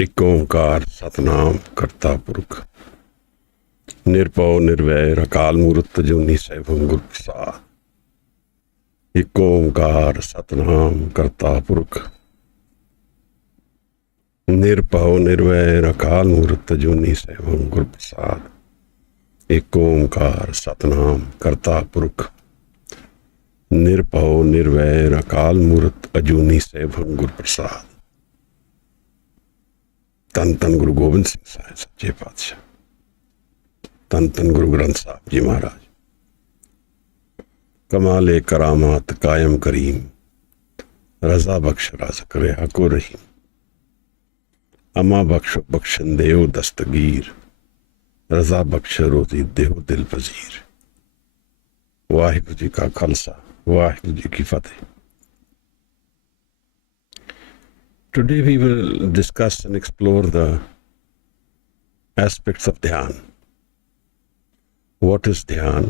एक ओंकार सतनाम करता पुरख निरभौ निर्वैर अकाल मूर्त अजूनी सैभं गुर प्रसाद। एक ओंकार सतनाम करता पुरख निरभौ निर्वैर अकाल मूर्त अजूनी सैभं गुर प्रसाद। एक ओंकार सतनाम करता पुरख निरभौ निर्वैर अकाल मूर्त अजूनी सैभं गुर प्रसाद। तन तन गुरु गोबिंद सिंह साहिब सच्चे पातशाह, तन तन गुरु ग्रंथ साहब जी महाराज। कमाले करामात कायम करीम, रजा बख्श राज़ करे हको रहीम। अमा बख्श बख्शन देव दस्तगीर, रजा बख्श रोजी देव दिल पजीर। वाहिगुरू जी का खालसा, वाहिगुरू जी की फतेह। Today we will discuss and explore the aspects of Dhyan. What is Dhyan?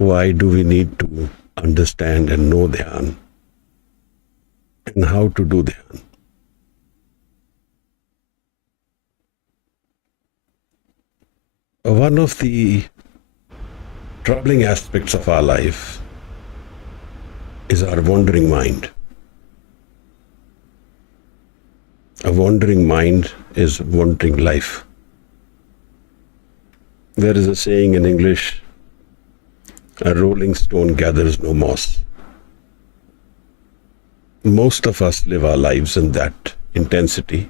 Why do we need to understand and know Dhyan? And how to do Dhyan? One of the troubling aspects of our life is our wandering mind. A wandering mind is wandering life. There is a saying in English, a rolling stone gathers no moss. Most of us live our lives in that intensity.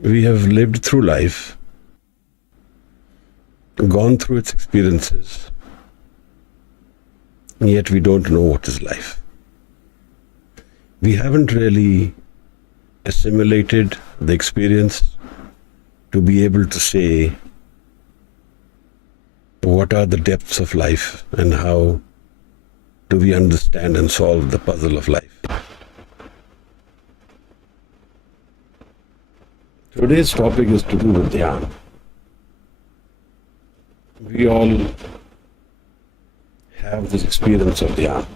We have lived through life, gone through its experiences, yet we don't know what is life. We haven't really assimilated the experience to be able to say what are the depths of life and how do we understand and solve the puzzle of life. Today's topic is to do with Dhyan. We all have this experience of Dhyan.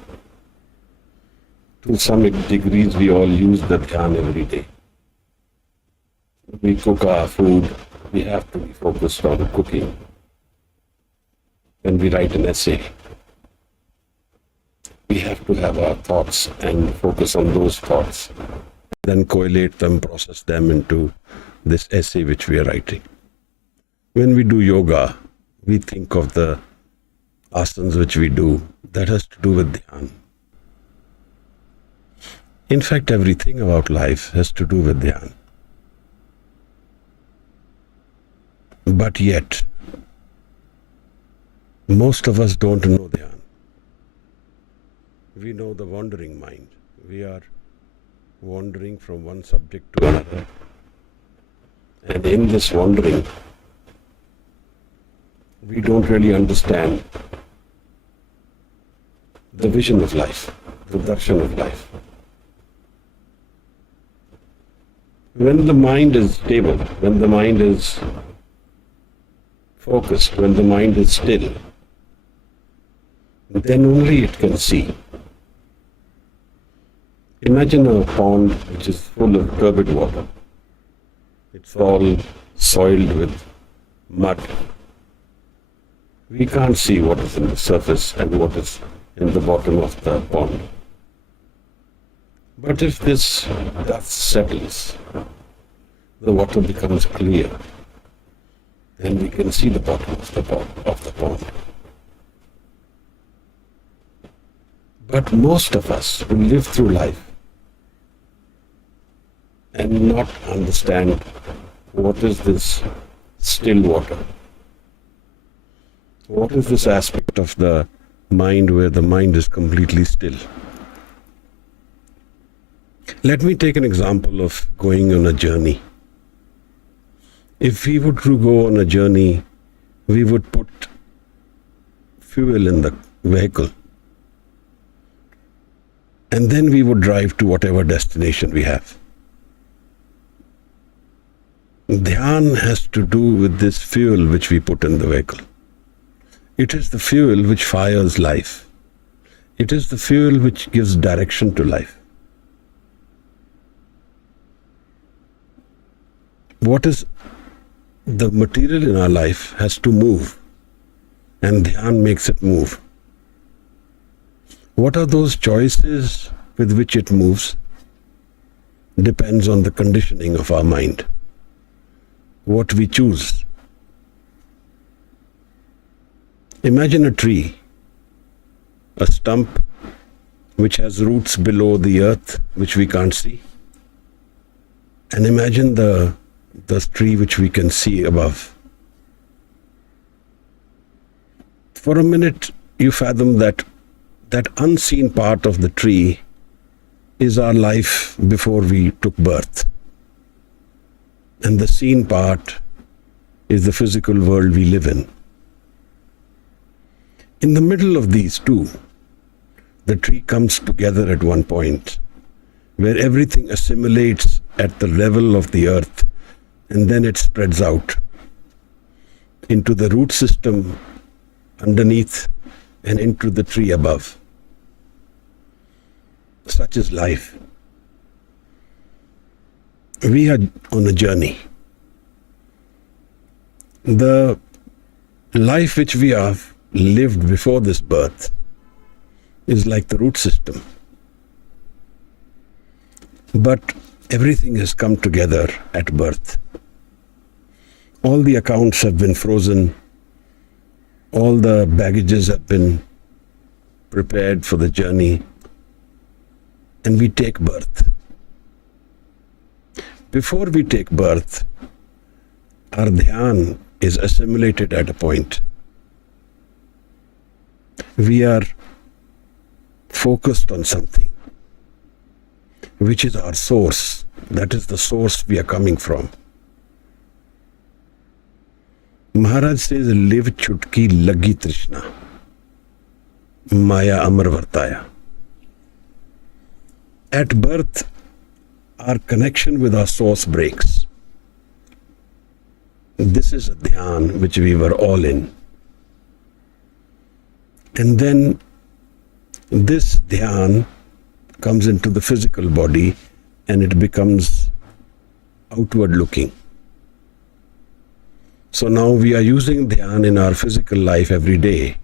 To some degrees, we all use the Dhyan every day. We cook our food, we have to be focused on cooking. When we write an essay, we have to have our thoughts and focus on those thoughts, then collate them, process them into this essay which we are writing. When we do yoga, we think of the asanas which we do. That has to do with Dhyan. In fact, everything about life has to do with Dhyan. But yet, most of us don't know Dhyan. We know the wandering mind. We are wandering from one subject to another. And in this wandering, we don't really understand the vision of life, the darshan of life. When the mind is stable, when the mind is focused, when the mind is still, then only it can see. Imagine a pond which is full of turbid water. It's all soiled with mud. We can't see what is in the surface and what is in the bottom of the pond. But if this dust settles, the water becomes clear, then we can see the bottom of the pond. But most of us will live through life and not understand what is this still water. What is this aspect of the mind where the mind is completely still? Let me take an example of going on a journey. If we were to go on a journey, we would put fuel in the vehicle, and then we would drive to whatever destination we have. Dhyan has to do with this fuel which we put in the vehicle. It is the fuel which fires life. It is the fuel which gives direction to life. What is the material in our life has to move, and Dhyan makes it move. What are those choices with which it moves? Depends on the conditioning of our mind. What we choose. Imagine a tree, a stump which has roots below the earth which we can't see. And imagine the tree which we can see above. For a minute, you fathom that unseen part of the tree is our life before we took birth. And the seen part is the physical world we live in. In the middle of these two, the tree comes together at one point, where everything assimilates at the level of the earth, and then it spreads out into the root system underneath and into the tree above. Such is life. We are on a journey. The life which we have lived before this birth is like the root system. But everything has come together at birth. All the accounts have been frozen. All the baggages have been prepared for the journey. And we take birth. Before we take birth, our dhyan is assimilated at a point. We are focused on something, which is our source. That is the source we are coming from. Maharaj says, live chutki lagi trishna, maya amar vartaya. At birth, our connection with our source breaks. This is a dhyan which we were all in. And then This dhyan comes into the physical body and it becomes outward looking. So now we are using dhyan in our physical life every day,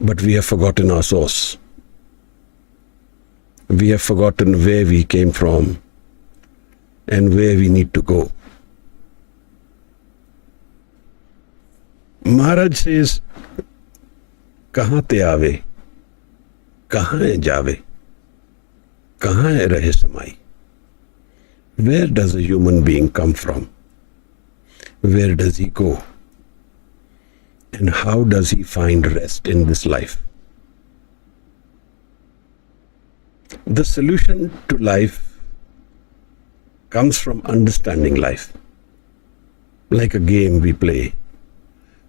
but we have forgotten our source. We have forgotten where we came from and where we need to go. Maharaj says, kahan te aave, kahan hai jaave, kahan hai rahe samai. Where does a human being come from? Where does he go? And how does he find rest in this life? The solution to life comes from understanding life. Like a game we play,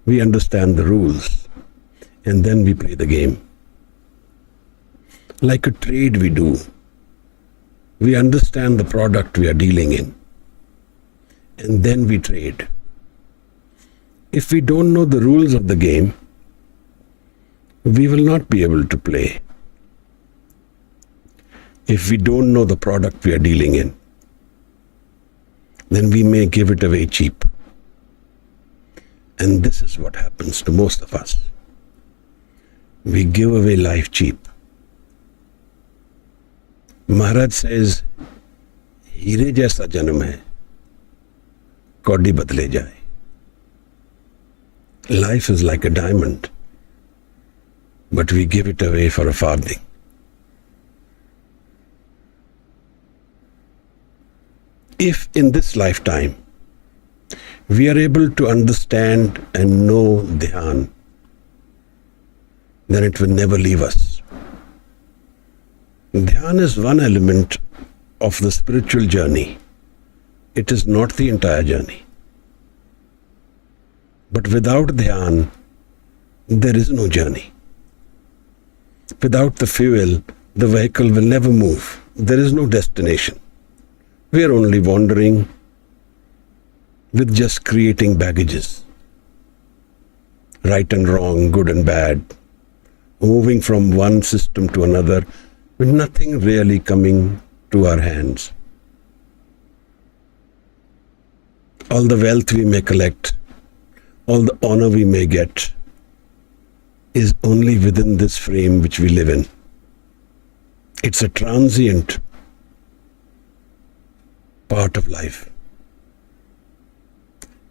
we understand the rules and then we play the game. Like a trade we do, we understand the product we are dealing in and then we trade. If we don't know the rules of the game, we will not be able to play. If we don't know the product we are dealing in, then we may give it away cheap. And this is what happens to most of us. We give away life cheap. Maharaj says, हीरे जैसा जन्म है, कौड़ी बदले जाए. Life is like a diamond, but we give it away for a farthing. If in this lifetime we are able to understand and know dhyan, then it will never leave us. Dhyan is one element of the spiritual journey. It is not the entire journey. But without dhyan, there is no journey. Without the fuel, the vehicle will never move. There is no destination. We are only wandering with just creating baggages. Right and wrong, good and bad. Moving from one system to another with nothing really coming to our hands. All the wealth we may collect, all the honor we may get is only within this frame which we live in. It's a transient part of life.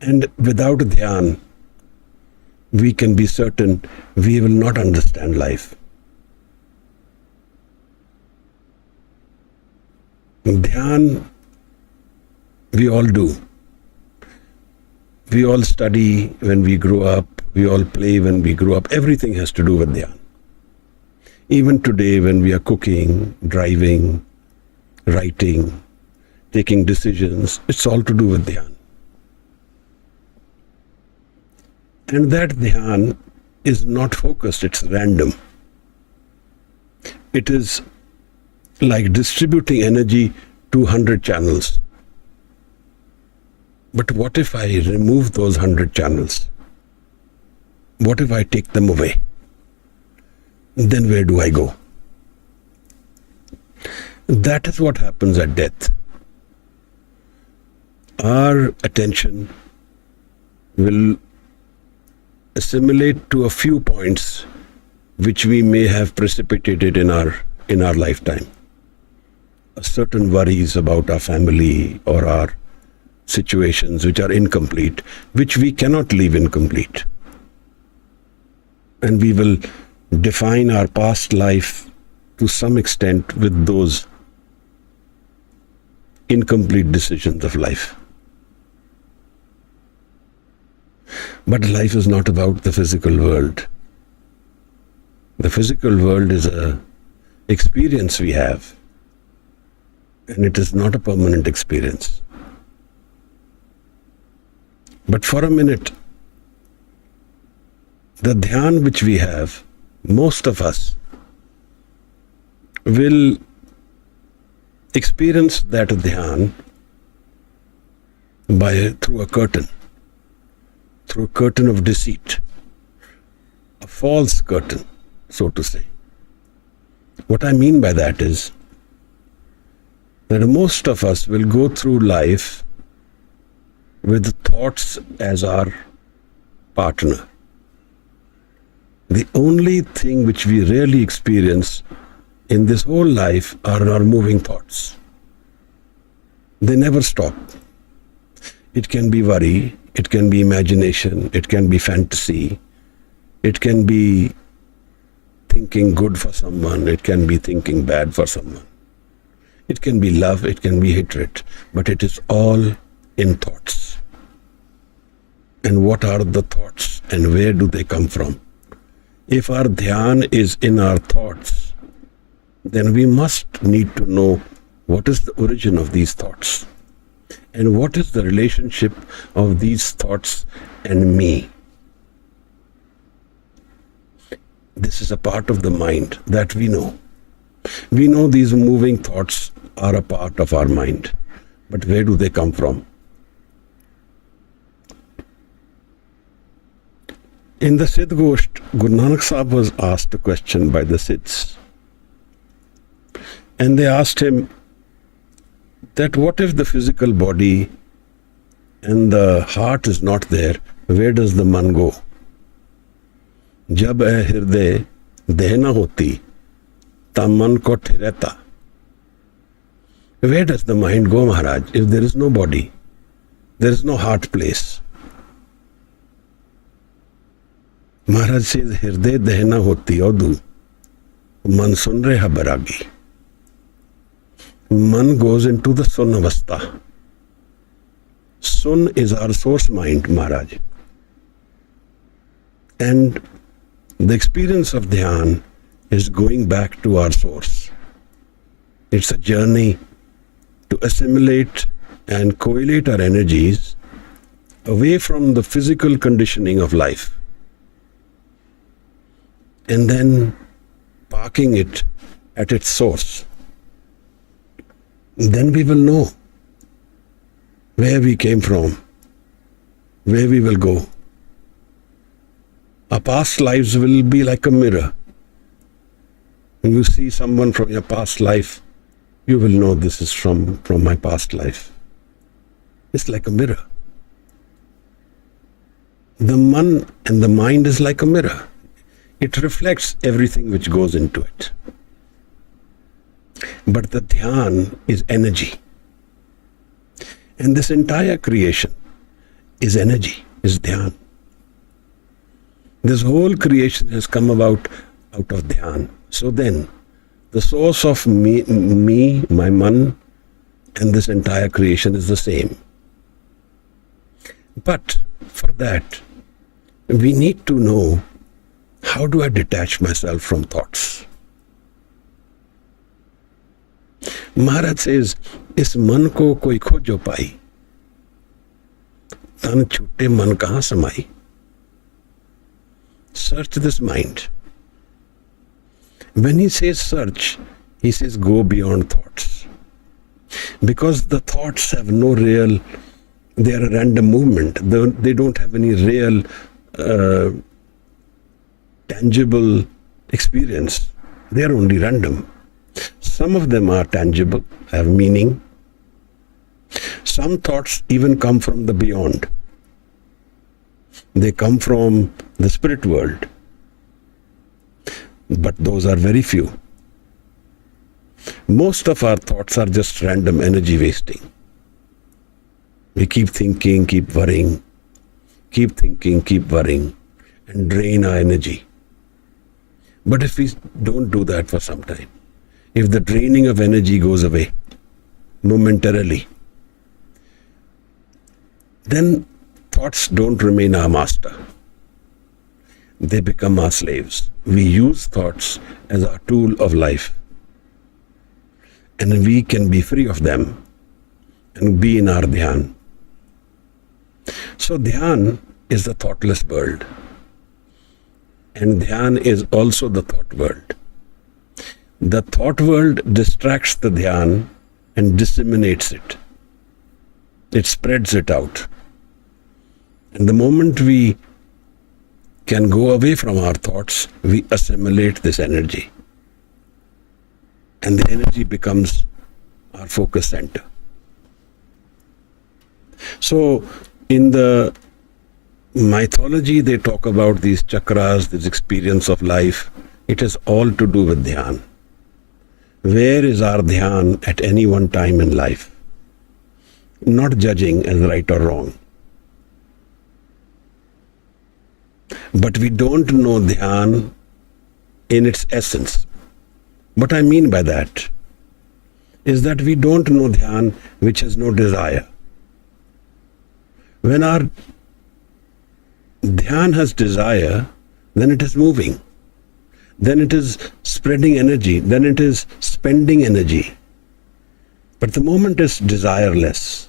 And without dhyan, we can be certain we will not understand life. Dhyan, we all do. We all study when we grow up. We all play when we grow up. Everything has to do with dhyan. Even today when we are cooking, driving, writing, taking decisions, it's all to do with dhyan. And that dhyan is not focused, it's random. It is like distributing energy to 100 channels. But what if I remove those 100 channels? What if I take them away? Then where do I go? That is what happens at death. Our attention will assimilate to a few points which we may have precipitated in our lifetime. Certain worries about our family or our situations which are incomplete, which we cannot leave incomplete. And we will define our past life to some extent with those incomplete decisions of life. But life is not about the physical world. The physical world is an experience we have, and it is not a permanent experience. But for a minute, the dhyan which we have, most of us will experience that dhyan through a curtain of deceit, a false curtain. so to say. What I mean by that is that most of us will go through life with thoughts as our partner. The only thing which we really experience in this whole life are our moving thoughts. They never stop. It can be worry, it can be imagination, it can be fantasy, it can be thinking good for someone, it can be thinking bad for someone. It can be love, it can be hatred, but it is all in thoughts. And what are the thoughts and where do they come from? If our dhyan is in our thoughts, then we must need to know what is the origin of these thoughts and what is the relationship of these thoughts and me. This is a part of the mind that we know. We know these moving thoughts are a part of our mind, but where do they come from? In the Siddh Gosht, Guru Nanak Sahib was asked a question by the Siddhs. And they asked him that what if the physical body and the heart is not there, where does the man go? जब ए हृदय देह न होती तब मन को ठहरता. Where does the mind go, Maharaj, if there is no body, there is no heart place? Maharaj says, हृदय देह न होती औदू मन सुन रहा बरागी. Man goes into the sun avastha. Sun is our source mind, Maharaj. And the experience of Dhyan is going back to our source. It's a journey to assimilate and correlate our energies away from the physical conditioning of life and then parking it at its source. Then we will know where we came from, where we will go. Our past lives will be like a mirror. When you see someone from your past life, you will know this is from my past life. It's like a mirror. The man and the mind is like a mirror. It reflects everything which goes into it. But the dhyan is energy. And this entire creation is energy, is dhyan. This whole creation has come about out of dhyan. So then, the source of me, my man, and this entire creation is the same. But for that, we need to know, how do I detach myself from thoughts? Maharaj says, इस मन को कोई खोजो पाई, तन छूटे मन कहाँ समाई. Search this mind. When he says search, he says go beyond thoughts. Because the thoughts have no real, they are a random movement. They don't have any real tangible experience. They are only random. Some of them are tangible, have meaning. Some thoughts even come from the beyond. They come from the spirit world. But those are very few. Most of our thoughts are just random energy wasting. We keep thinking, keep worrying, keep thinking, keep worrying, and drain our energy. But if we don't do that for some time, if the draining of energy goes away momentarily, then thoughts don't remain our master. They become our slaves. We use thoughts as our tool of life. And we can be free of them and be in our dhyan. So dhyan is the thoughtless world. And dhyan is also the thought world. The thought world distracts the dhyan and disseminates it. It spreads it out. And the moment we can go away from our thoughts, we assimilate this energy. And the energy becomes our focus center. So in the mythology, they talk about these chakras, this experience of life. It has all to do with dhyan. Where is our dhyan at any one time in life? Not judging as right or wrong. But we don't know dhyan in its essence. What I mean by that is that we don't know dhyan which has no desire. When our dhyan has desire, then it is moving. Then it is spreading energy. Then it is spending energy. But the moment it's desireless,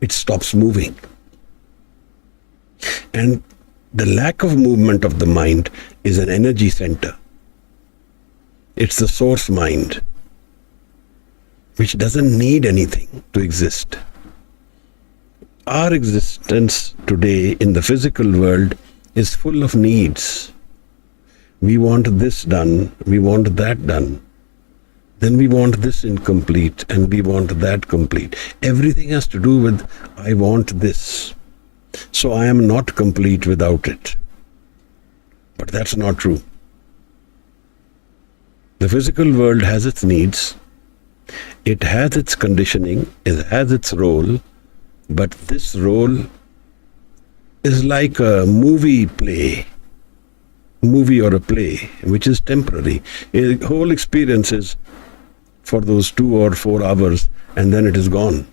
it stops moving. And the lack of movement of the mind is an energy center. It's the source mind, which doesn't need anything to exist. Our existence today in the physical world is full of needs. We want this done, we want that done. Then we want this incomplete and we want that complete. Everything has to do with, I want this. So I am not complete without it. But that's not true. The physical world has its needs. It has its conditioning. It has its role. But this role is like a movie or a play, which is temporary. A whole experience is for those 2 or 4 hours, and then it is gone.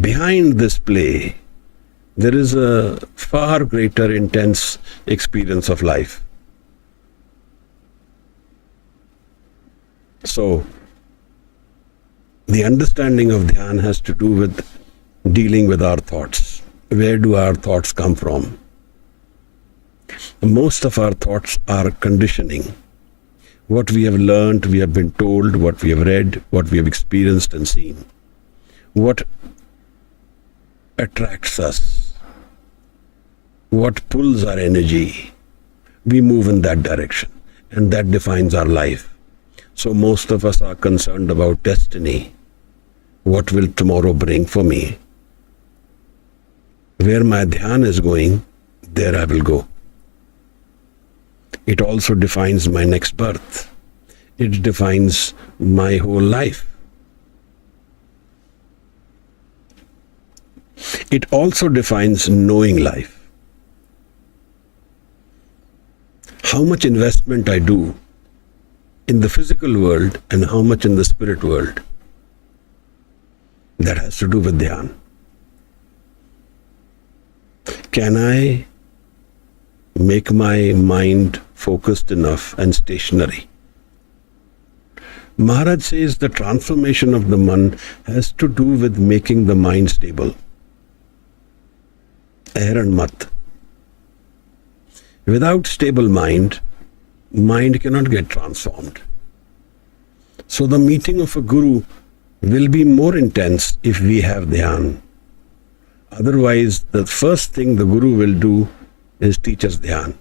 Behind this play, there is a far greater intense experience of life. So, the understanding of dhyan has to do with dealing with our thoughts. Where do our thoughts come from? Most of our thoughts are conditioning. What we have learned, we have been told, what we have read, what we have experienced and seen. What attracts us, what pulls our energy, we move in that direction, and that defines our life. So most of us are concerned about destiny. What will tomorrow bring for me? Where my dhyan is going, there I will go. It also defines my next birth. It defines my whole life. It also defines knowing life. How much investment I do in the physical world and how much in the spirit world. That has to do with dhyan. Can I make my mind focused enough and stationary? Maharaj says the transformation of the man has to do with making the mind stable. Air and mat. Without stable mind cannot get transformed. So the meeting of a guru will be more intense if we have dhyan. Otherwise, the first thing the guru will do is teach us dhyan.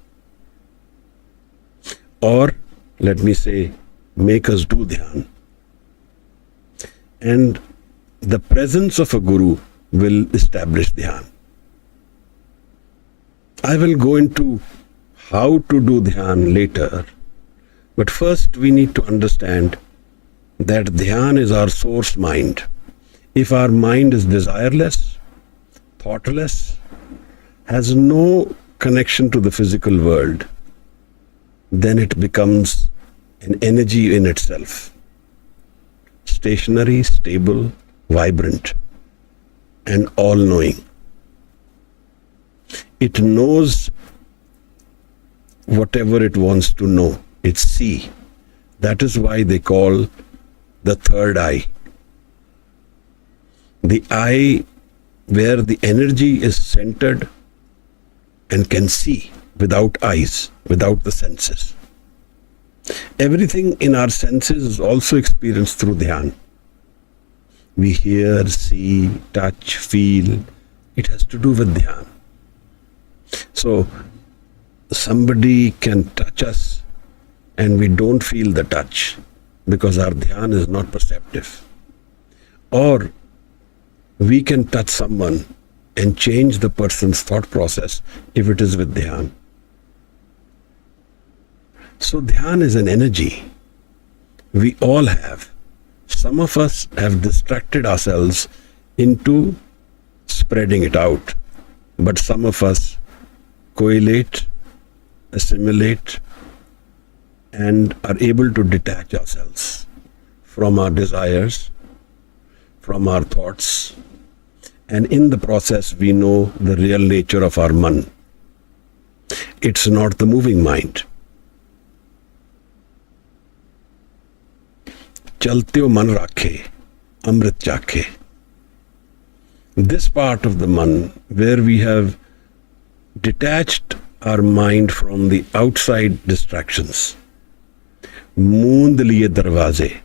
Or, let me say, make us do dhyan. And the presence of a guru will establish dhyan. I will go into how to do dhyan later, but first we need to understand that dhyan is our source mind. If our mind is desireless, thoughtless, has no connection to the physical world, then it becomes an energy in itself. Stationary, stable, vibrant, and all-knowing. It knows whatever it wants to know. It's see. That is why they call the third eye. The eye where the energy is centered and can see without eyes, without the senses. Everything in our senses is also experienced through dhyan. We hear, see, touch, feel. It has to do with dhyan. So somebody can touch us and we don't feel the touch because our dhyan is not perceptive. Or we can touch someone and change the person's thought process if it is with dhyan. So dhyan is an energy we all have. Some of us have distracted ourselves into spreading it out, but some of us correlate, assimilate, and are able to detach ourselves from our desires, from our thoughts, and in the process we know the real nature of our man. It's not the moving mind. Chaltyo man rakhe, amrit chakhe. This part of the man where we have detached our mind from the outside distractions. Moond liye darwaze,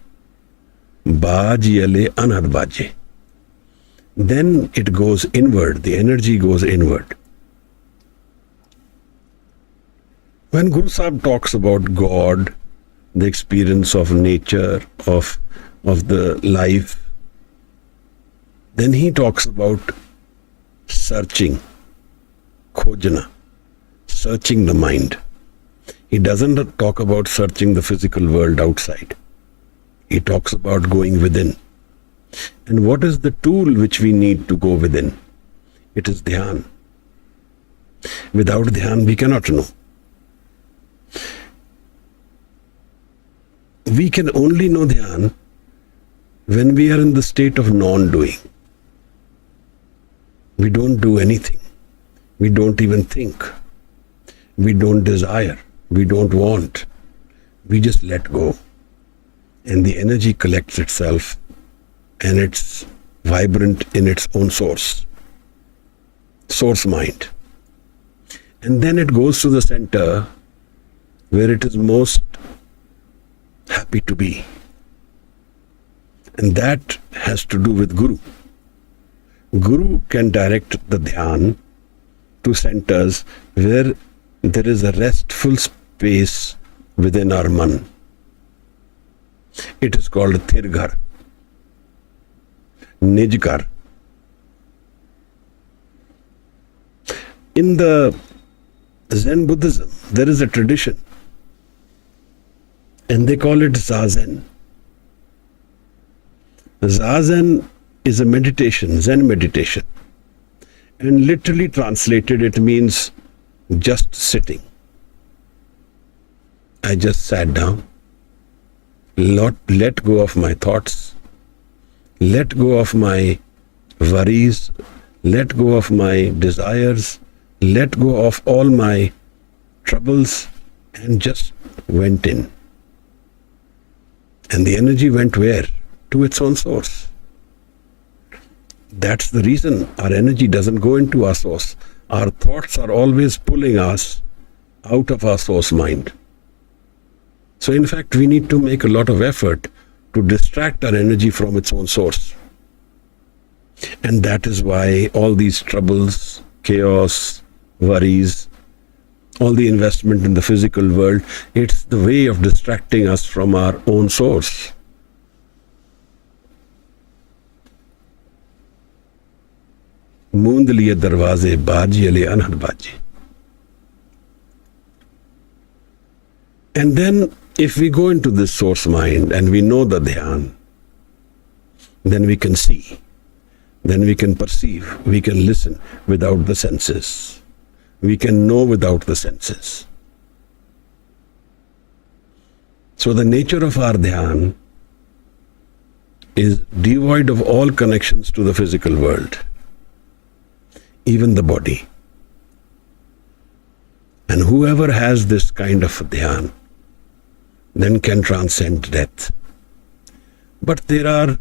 baaj yale anhad baaje. Then it goes inward, the energy goes inward. When Guru Sahib talks about God, the experience of nature, of the life, then he talks about searching, khojna, searching the mind. He doesn't talk about searching the physical world outside. He talks about going within. And what is the tool which we need to go within? It is dhyan. Without dhyan, we cannot know. We can only know dhyan when we are in the state of non-doing. We don't do anything. We don't even think. We don't desire. We don't want. We just let go. And the energy collects itself and it's vibrant in its own source mind. And then it goes to the center where it is most happy to be. And that has to do with Guru. Guru can direct the dhyan to centers where there is a restful space within our man. It is called Thirghar, Nijgar. In the Zen Buddhism, there is a tradition and they call it Zazen. Zazen is a meditation, Zen meditation. And literally translated, it means just sitting. I just sat down, let go of my thoughts, let go of my worries, let go of my desires, let go of all my troubles, and just went in. And the energy went where? To its own source. That's the reason our energy doesn't go into our source. Our thoughts are always pulling us out of our source mind. So in fact, we need to make a lot of effort to distract our energy from its own source. And that is why all these troubles, chaos, worries, all the investment in the physical world, it's the way of distracting us from our own source. Moond liye darwaze, baaj yale anhad baaje. And then if we go into this source mind and we know the dhyan, then we can see, then we can perceive, we can listen without the senses. We can know without the senses. So the nature of our dhyan is devoid of all connections to the physical world, even the body. And whoever has this kind of dhyan then can transcend death. But there are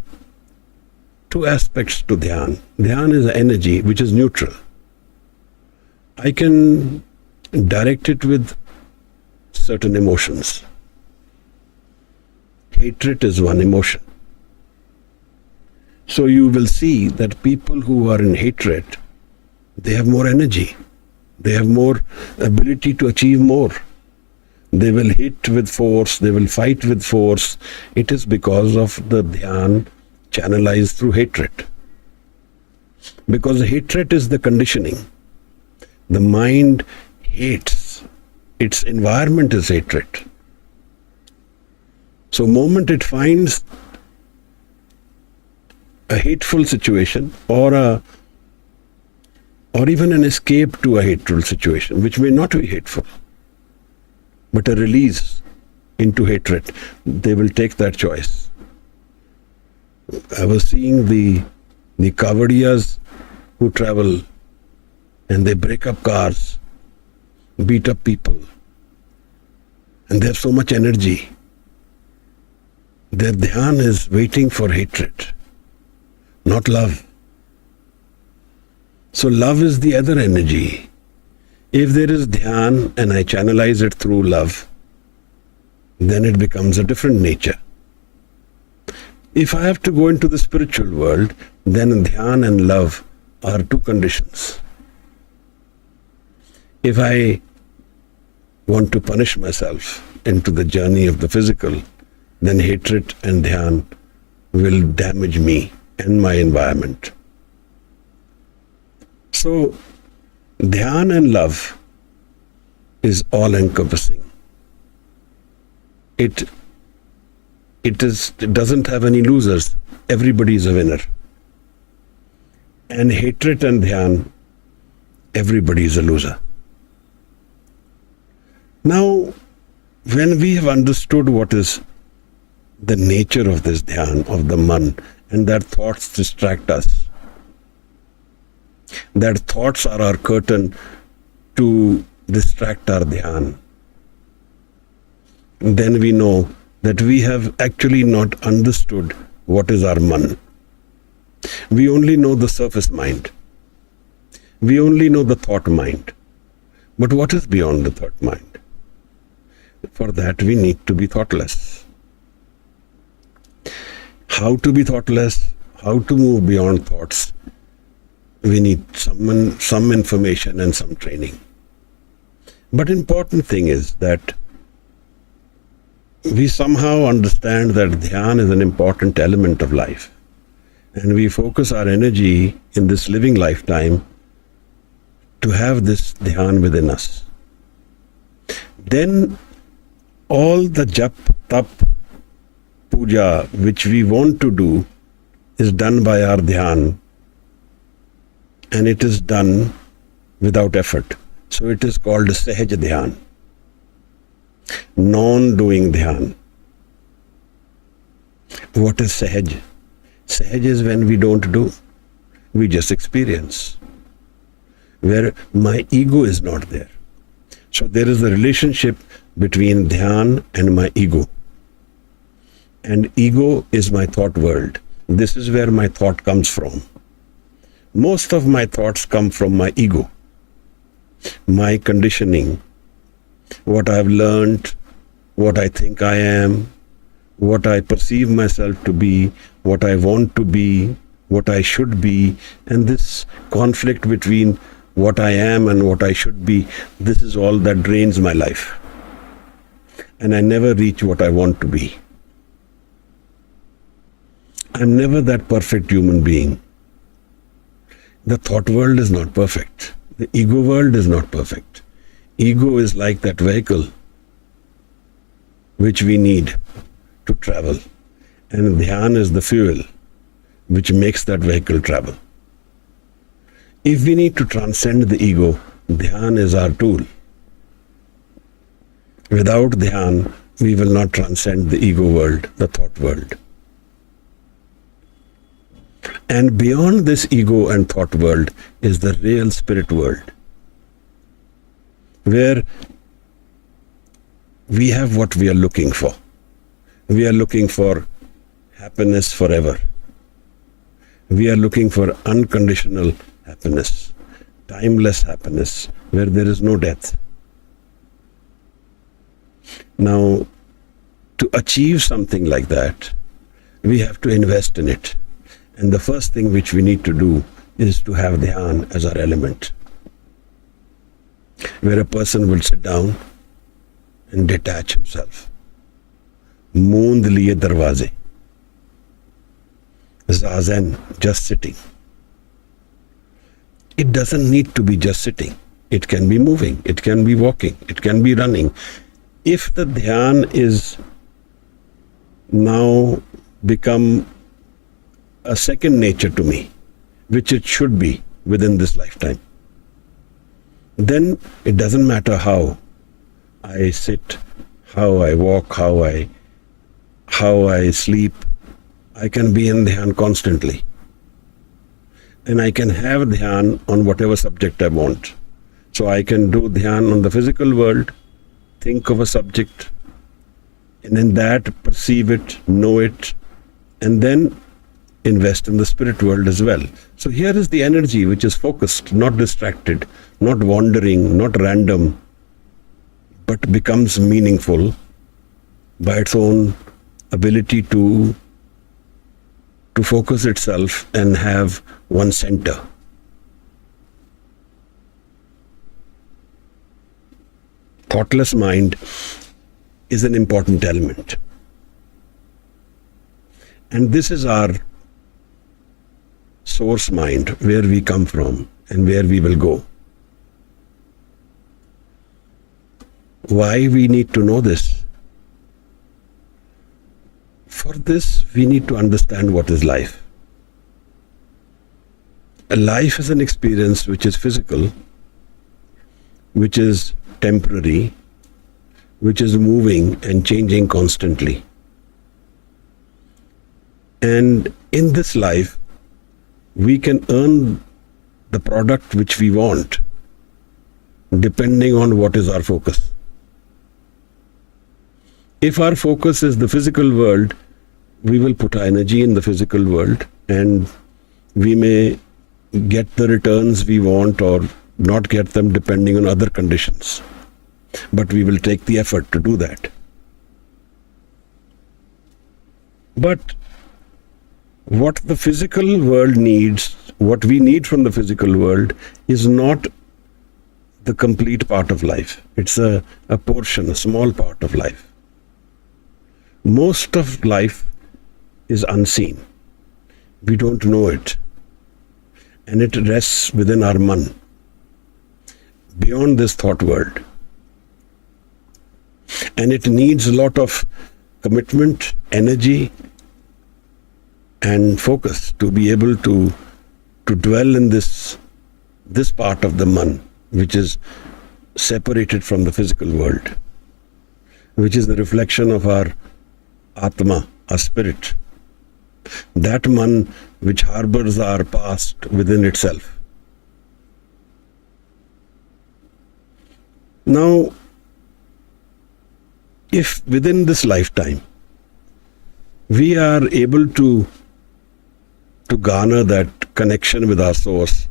two aspects to dhyan. Dhyan is energy which is neutral. I can direct it with certain emotions. Hatred is one emotion. So you will see that people who are in hatred, they have more energy. They have more ability to achieve more. They will hit with force, they will fight with force. It is because of the dhyan channelized through hatred. Because hatred is the conditioning. The mind hates. Its environment is hatred. So moment it finds a hateful situation or even an escape to a hateful situation, which may not be hateful, but a release into hatred, they will take that choice. I was seeing the Kavadiyas who travel and they break up cars, beat up people, and they have so much energy. Their dhyan is waiting for hatred, not love. So love is the other energy. If there is dhyan and I channelize it through love, then it becomes a different nature. If I have to go into the spiritual world, then dhyan and love are two conditions. If I want to punish myself into the journey of the physical, then hatred and dhyan will damage me and my environment. So, dhyan and love is all-encompassing. It doesn't have any losers. Everybody is a winner. And hatred and dhyan, everybody is a loser. Now, when we have understood what is the nature of this dhyan, of the man, and that thoughts distract us, that thoughts are our curtain to distract our dhyan, then we know that we have actually not understood what is our man. We only know the surface mind. We only know the thought mind. But what is beyond the thought mind? For that we need to be thoughtless. How to be thoughtless? How to move beyond thoughts? We need some information and some training. But important thing is that we somehow understand that dhyan is an important element of life. And we focus our energy in this living lifetime to have this dhyan within us. Then all the jap, tap, puja which we want to do is done by our dhyan, and it is done without effort. So it is called sahaj dhyan, non-doing dhyan. What is sahaj? Sahaj is when we don't do, we just experience, where my ego is not there. So there is a relationship between dhyan and my ego. And ego is my thought world. This is where my thought comes from. Most of my thoughts come from my ego, my conditioning, what I've learned, what I think I am, what I perceive myself to be, what I want to be, what I should be, and this conflict between what I am and what I should be, this is all that drains my life. And I never reach what I want to be. I'm never that perfect human being. The thought world is not perfect. The ego world is not perfect. Ego is like that vehicle which we need to travel. And dhyan is the fuel which makes that vehicle travel. If we need to transcend the ego, dhyan is our tool. Without dhyan, we will not transcend the ego world, the thought world. And beyond this ego and thought world is the real spirit world, where we have what we are looking for. We are looking for happiness forever. We are looking for unconditional happiness, timeless happiness, where there is no death. Now, to achieve something like that, we have to invest in it. And the first thing which we need to do is to have dhyan as our element. where a person will sit down and detach himself. Moond liye darwaze. Zazen, just sitting. It doesn't need to be just sitting. It can be moving, it can be walking, it can be running. If the dhyan is now become a second nature to me, which it should be within this lifetime, then it doesn't matter how I sit, how I walk, how I sleep. I can be in dhyan constantly. And I can have dhyan on whatever subject I want. So I can do dhyan on the physical world, think of a subject, and in that perceive it, know it, and then invest in the spirit world as well. So here is the energy which is focused, not distracted, not wandering, not random, but becomes meaningful by its own ability to focus itself and have one center. Thoughtless mind is an important element. And this is our source mind, where we come from and where we will go. Why we need to know this? For this, we need to understand what is life. A life is an experience which is physical, which is temporary, which is moving and changing constantly. And in this life, we can earn the product which we want, depending on what is our focus. If our focus is the physical world, we will put our energy in the physical world, and we may get the returns we want or not get them depending on other conditions. But we will take the effort to do that. But what the physical world needs, what we need from the physical world, is not the complete part of life. It's a portion, a small part of life. Most of life is unseen. We don't know it. And it rests within our man, beyond this thought world. And it needs a lot of commitment, energy, and focus to be able to dwell in this part of the man, which is separated from the physical world, which is the reflection of our Atma, our spirit. That man which harbors our past within itself. Now, if within this lifetime we are able to garner that connection with our source,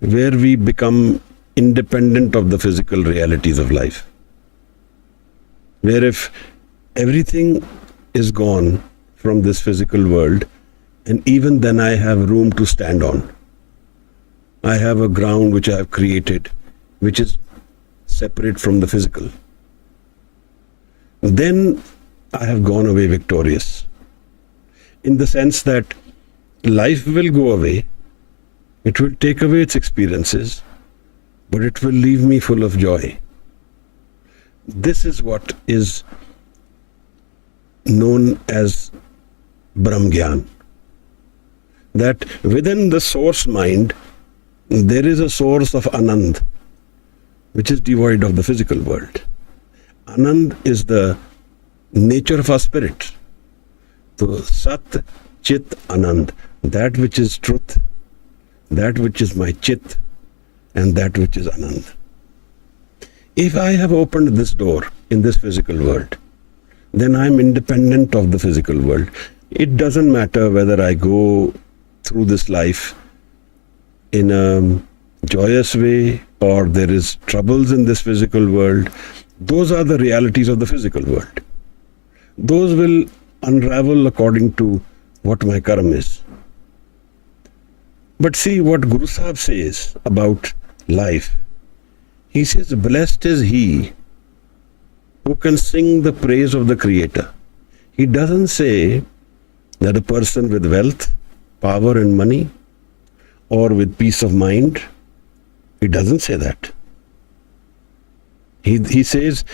where we become independent of the physical realities of life, where if everything is gone from this physical world, and even then I have room to stand on. I have a ground which I have created, which is separate from the physical. Then I have gone away victorious. In the sense that life will go away, it will take away its experiences, but it will leave me full of joy. This is what is known as Brahm Gyan. That within the source mind, there is a source of Anand, which is devoid of the physical world. Anand is the nature of our spirit. So Sat, Chit, Anand, that which is truth, that which is my Chit, and that which is Anand. If I have opened this door in this physical world, then I am independent of the physical world. It doesn't matter whether I go through this life in a joyous way or there is troubles in this physical world. Those are the realities of the physical world. Those will unravel according to what my karma is. But see what Guru Sahib says about life. He says, blessed is he who can sing the praise of the Creator. He doesn't say that a person with wealth, power and money, or with peace of mind, he doesn't say that. He says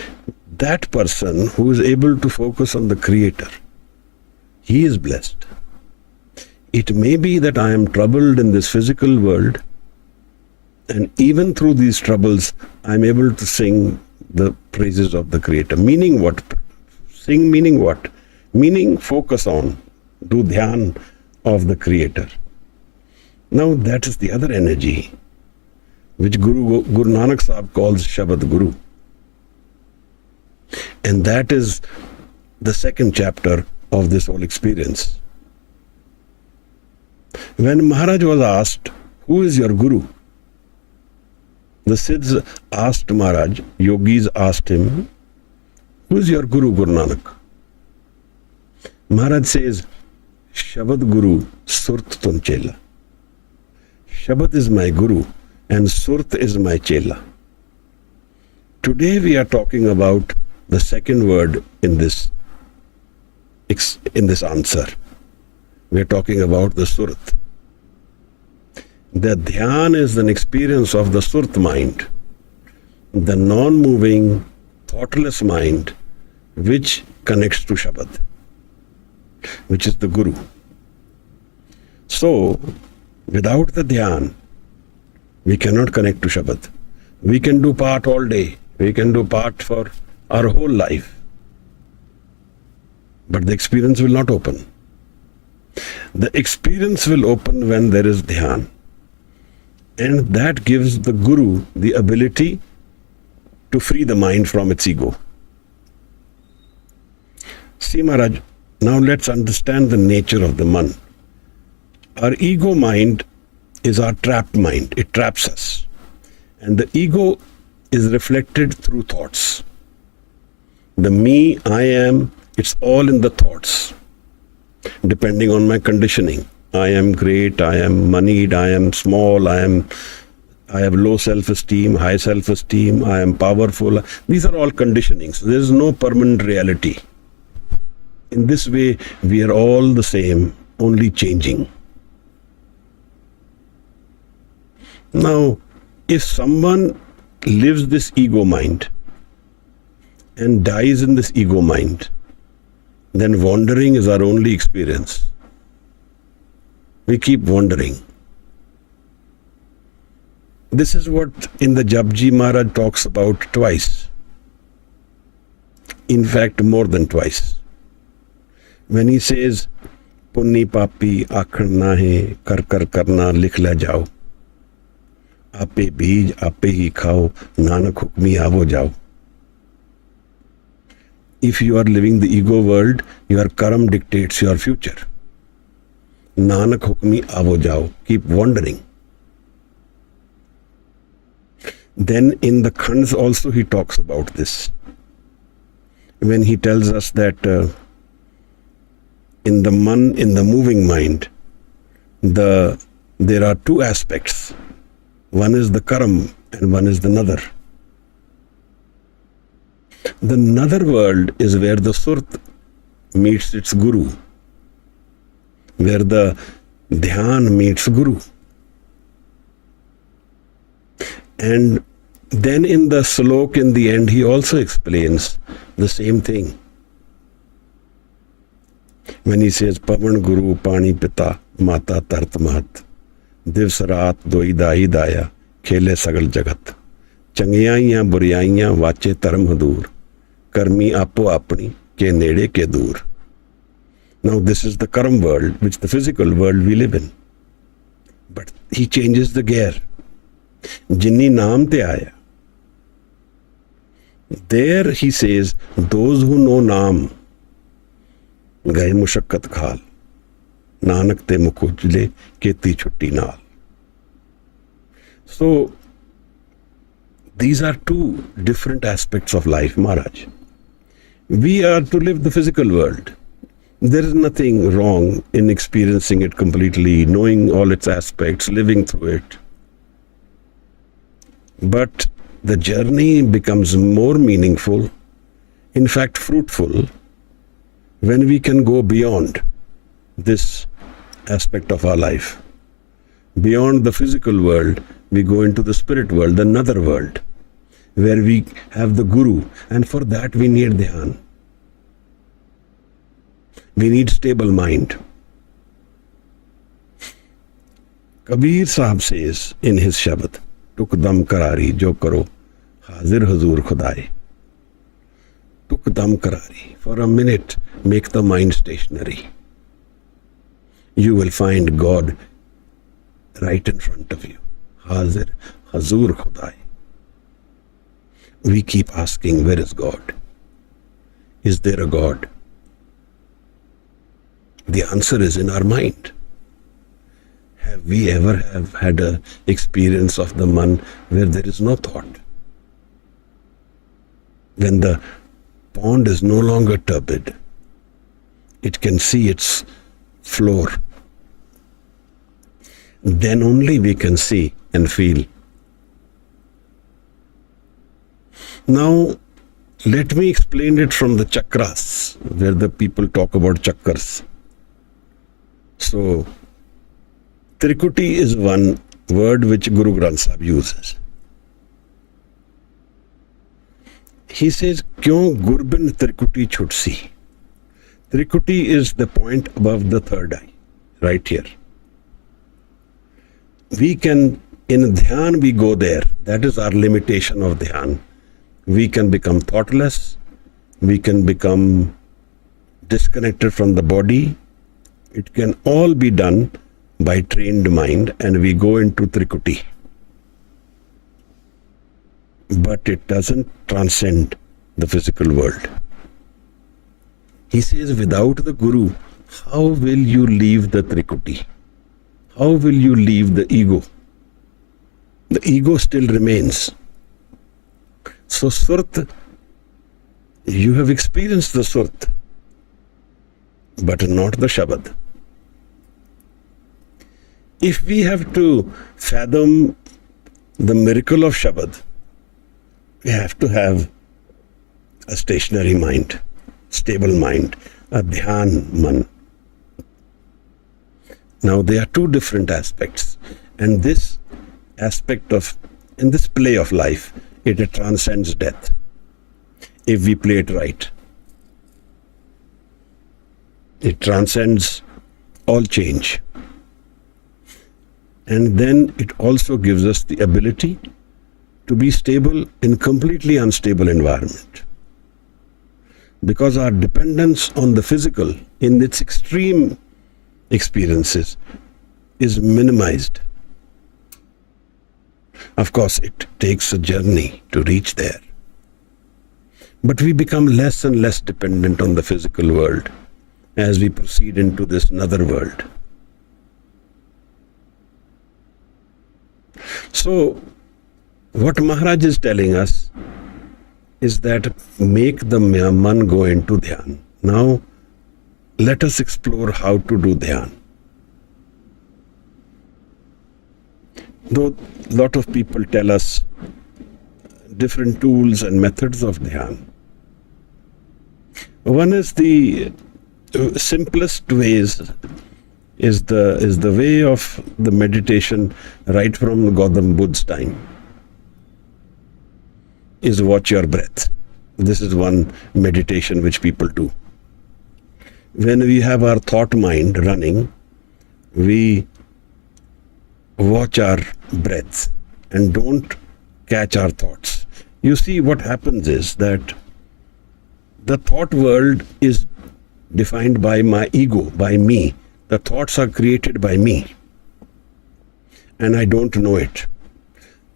that person who is able to focus on the Creator, he is blessed. It may be that I am troubled in this physical world, and even through these troubles, I am able to sing the praises of the Creator. Meaning what? Sing meaning what? Meaning focus on, do dhyan of the Creator. Now that is the other energy which Guru Nanak Sahib calls Shabad Guru. And that is the second chapter of this whole experience. When Maharaj was asked, who is your Guru? The Siddhs asked Maharaj, yogis asked him, who is your Guru, Guru Nanak? Maharaj says, Shabad Guru, Surt Tum Chela. Shabad is my Guru and Surt is my Chela. Today we are talking about the second word in this answer. We are talking about the Surt. The Dhyan is an experience of the Surt mind, the non-moving, thoughtless mind which connects to Shabad, which is the Guru. So, without the Dhyan, we cannot connect to Shabad. We can do part all day. We can do part for our whole life. But the experience will not open. The experience will open when there is Dhyan. And that gives the Guru the ability to free the mind from its ego. See Maharaj, now let's understand the nature of the man. Our ego mind is our trapped mind. It traps us. And the ego is reflected through thoughts. The me, I am, it's all in the thoughts, depending on my conditioning. I am great, I am moneyed, I am small, I have low self-esteem, high self-esteem, I am powerful. These are all conditionings. There is no permanent reality. In this way, we are all the same, only changing. Now, if someone lives this ego mind and dies in this ego mind, then wandering is our only experience. We keep wandering. This is what in the Japji Maharaj talks about twice. In fact, more than twice. When he says, Punni papi akhn nahe, kar kar karna likh la jao. Ape beej, ape hi khao, nanak hukmi avo jao. If you are living the ego world, your karma dictates your future. Nanak hukmi avo jao. Keep wandering. Then in the Khands also he talks about this. When he tells us that in the moving mind, there are two aspects. One is the karma and one is the nadar. The nadar world is where the Surt meets its Guru, where the Dhyan meets Guru. And then in the slok in the end, he also explains the same thing. When he says, Pavan Guru, Pani Pita, Mata Tart Mahat, Divs Raat Doi Dahi Daya, Khele Sagal Jagat, Changiyaiyaan Buriyaiyaan Vache Taram Hadur, Karmi Apo Apni, Ke Nede Ke Dur. Now this is the karma world, which the physical world we live in. But he changes the gear. Jinni naam te aaya. There he says, those who know naam, gaye mushakkat khal, nanak te mukujle keti chutti naal. So these are two different aspects of life, Maharaj. We are to live the physical world. There is nothing wrong in experiencing it completely, knowing all its aspects, living through it. But the journey becomes more meaningful, in fact fruitful, when we can go beyond this aspect of our life. Beyond the physical world, we go into the spirit world, another world, where we have the Guru, and for that we need Dhyan. We need stable mind. Kabir Sahib says in his Shabad, Tuk dam karari jo karo, hazir hazur khudai. Tuk dam karari, for a minute make the mind stationary. You will find God right in front of you. Hazir hazur khudai. We keep asking, where is God? Is there a God? The answer is in our mind. Have we ever had an experience of the man where there is no thought? When the pond is no longer turbid, it can see its floor. Then only we can see and feel. Now, let me explain it from the chakras, where the people talk about chakras. So, Trikuti is one word which Guru Granth Sahib uses. He says, Kyun Gurbin Trikuti Chutsi? Trikuti is the point above the third eye, right here. We can, in Dhyan we go there. That is our limitation of Dhyan. We can become thoughtless. We can become disconnected from the body. It can all be done by trained mind, and we go into Trikuti. But it doesn't transcend the physical world. He says, without the Guru, how will you leave the Trikuti? How will you leave the ego? The ego still remains. So Surat, you have experienced the Surat, but not the Shabad. If we have to fathom the miracle of Shabad, we have to have a stationary mind, stable mind, a Dhyan man. Now there are two different aspects, and this aspect of, in this play of life, it transcends death if we play it right. It transcends all change. And then it also gives us the ability to be stable in completely unstable environment. Because our dependence on the physical in its extreme experiences is minimized. Of course, it takes a journey to reach there. But we become less and less dependent on the physical world as we proceed into this another world. So, what Maharaj is telling us is that make the man go into Dhyan. Now, let us explore how to do Dhyan. Though a lot of people tell us different tools and methods of Dhyan. One is the simplest ways is the way of the meditation right from Gautam Buddha's time. Is watch your breath. This is one meditation which people do. When we have our thought mind running, we watch our breath and don't catch our thoughts. You see, what happens is that the thought world is defined by my ego, by me. The thoughts are created by me, and I don't know it.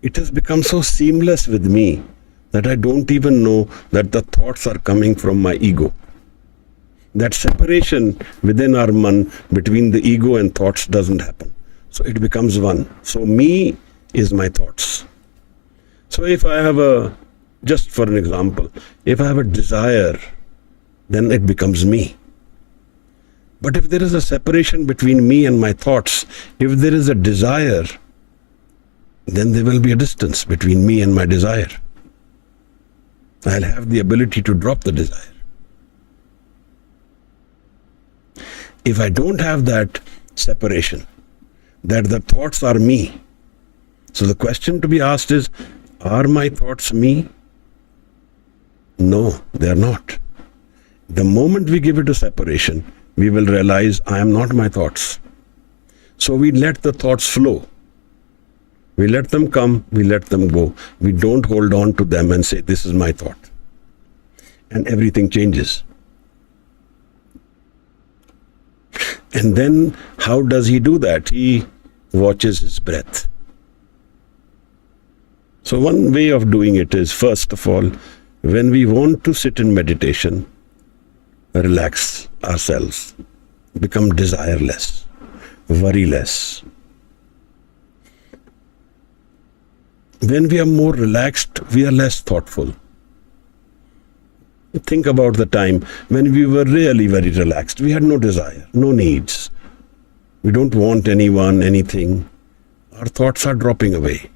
It has become so seamless with me that I don't even know that the thoughts are coming from my ego. That separation within our man between the ego and thoughts doesn't happen. So it becomes one. So me is my thoughts. So if I have just for an example, if I have a desire, then it becomes me. But if there is a separation between me and my thoughts, if there is a desire, then there will be a distance between me and my desire. I'll have the ability to drop the desire. If I don't have that separation, that the thoughts are me, so the question to be asked is, are my thoughts me? No, they are not. The moment we give it a separation, we will realize I am not my thoughts. So we let the thoughts flow. We let them come, we let them go. We don't hold on to them and say, this is my thought. And everything changes. And then how does he do that? He watches his breath. So one way of doing it is, first of all, when we want to sit in meditation, relax ourselves, become desireless, worryless. When we are more relaxed, we are less thoughtful. Think about the time when we were really very relaxed. We had no desire, no needs. We don't want anyone, anything. Our thoughts are dropping away.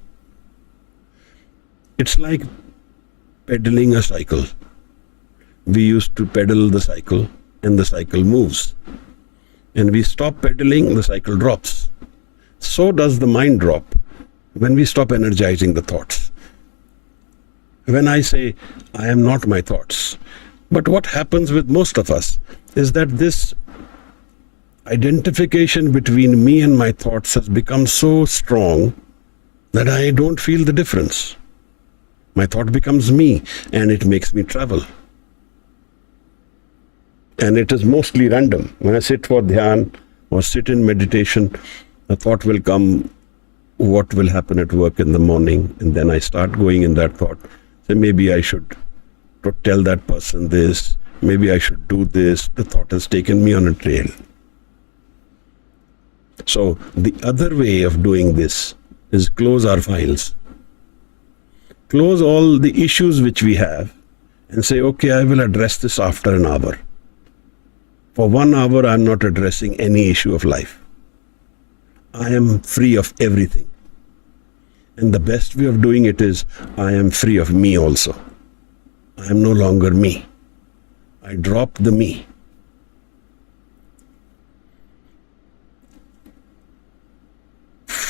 It's like pedaling a cycle. We used to pedal the cycle and the cycle moves. And we stop pedaling, the cycle drops. So does the mind drop when we stop energizing the thoughts. When I say, I am not my thoughts. But what happens with most of us is that this identification between me and my thoughts has become so strong that I don't feel the difference. My thought becomes me and it makes me travel. And it is mostly random. When I sit for Dhyan or sit in meditation, a thought will come, what will happen at work in the morning? And then I start going in that thought. Say, maybe I should tell that person this. Maybe I should do this. The thought has taken me on a trail. So the other way of doing this is close our files. Close all the issues which we have and say, okay, I will address this after an hour. For 1 hour, I am not addressing any issue of life. I am free of everything. And the best way of doing it is, I am free of me also. I am no longer me. I drop the me.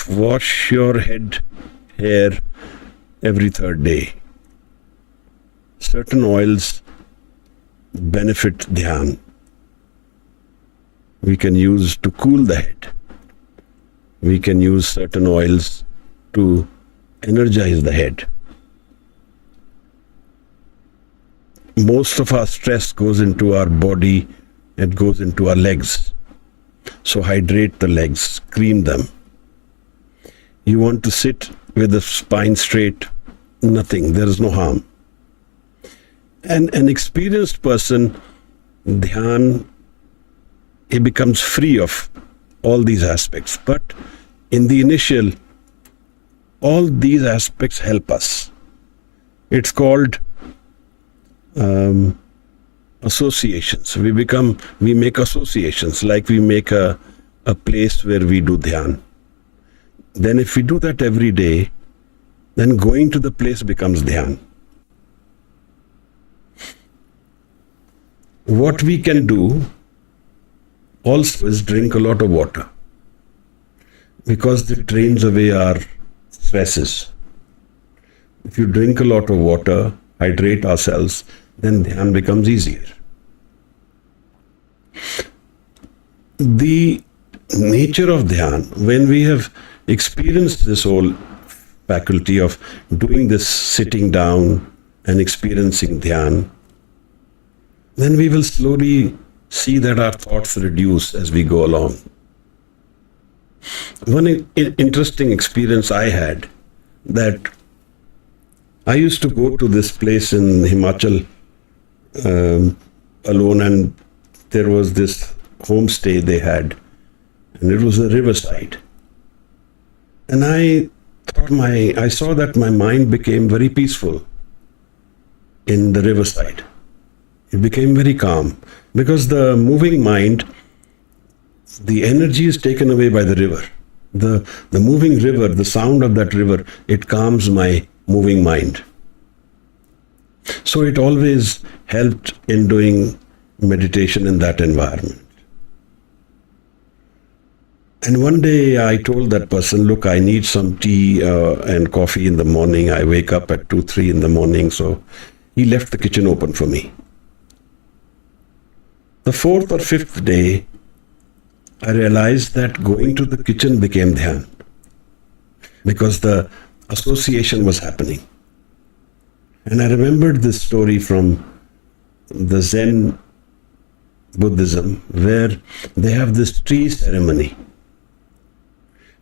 Wash your hair every 3rd day. Certain oils benefit Dhyan. We can use to cool the head. We can use certain oils to energize the head. Most of our stress goes into our body, it goes into our legs. So hydrate the legs, cream them. You want to sit with the spine straight, nothing, there is no harm. And an experienced person, Dhyan, he becomes free of all these aspects. But in the initial, all these aspects help us. It's called associations. We make associations, like we make a place where we do Dhyan. Then if we do that every day, then going to the place becomes Dhyan. What we can do also is drink a lot of water, because it drains away our stresses. If you drink a lot of water, hydrate ourselves, then Dhyan becomes easier. The nature of Dhyan, when we have experienced this whole faculty of doing this sitting down and experiencing Dhyan, then we will slowly see that our thoughts reduce as we go along. One interesting experience I had, that I used to go to this place in Himachal alone, and there was this homestay they had, and it was a riverside. And I saw that my mind became very peaceful in the riverside. It became very calm, because the moving mind, the energy is taken away by the river. The moving river, the sound of that river, it calms my moving mind. So it always helped in doing meditation in that environment. And one day I told that person, look, I need some tea and coffee in the morning. I wake up at 2, 3 in the morning. So he left the kitchen open for me. The 4th or 5th day, I realized that going to the kitchen became dhyan, because the association was happening. And I remembered this story from the Zen Buddhism, where they have this tea ceremony.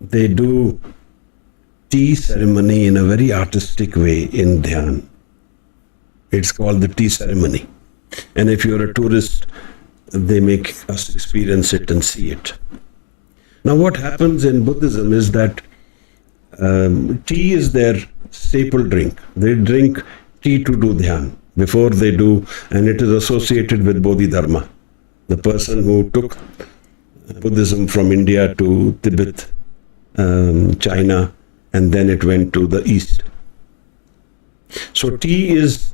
They do tea ceremony in a very artistic way in dhyan. It's called the tea ceremony. And if you're a tourist, they make us experience it and see it. Now what happens in Buddhism is that tea is their staple drink. They drink tea to do dhyan before they do, and it is associated with Bodhidharma, the person who took Buddhism from India to Tibet, China, and then it went to the East. So tea is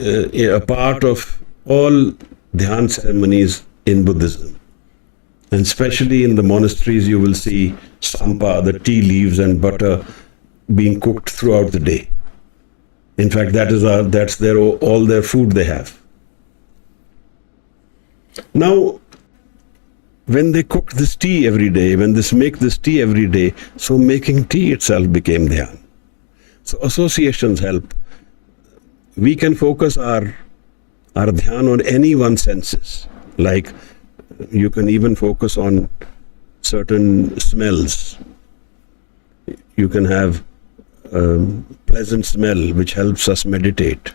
a part of all dhyan ceremonies in Buddhism. And especially in the monasteries, you will see sampa, the tea leaves and butter being cooked throughout the day. In fact, that's all their food they have. Now, when they cook this tea every day, when they make this tea every day, so making tea itself became dhyan. So associations help. We can focus our dhyan on any one senses. Like you can even focus on certain smells. You can have pleasant smell which helps us meditate.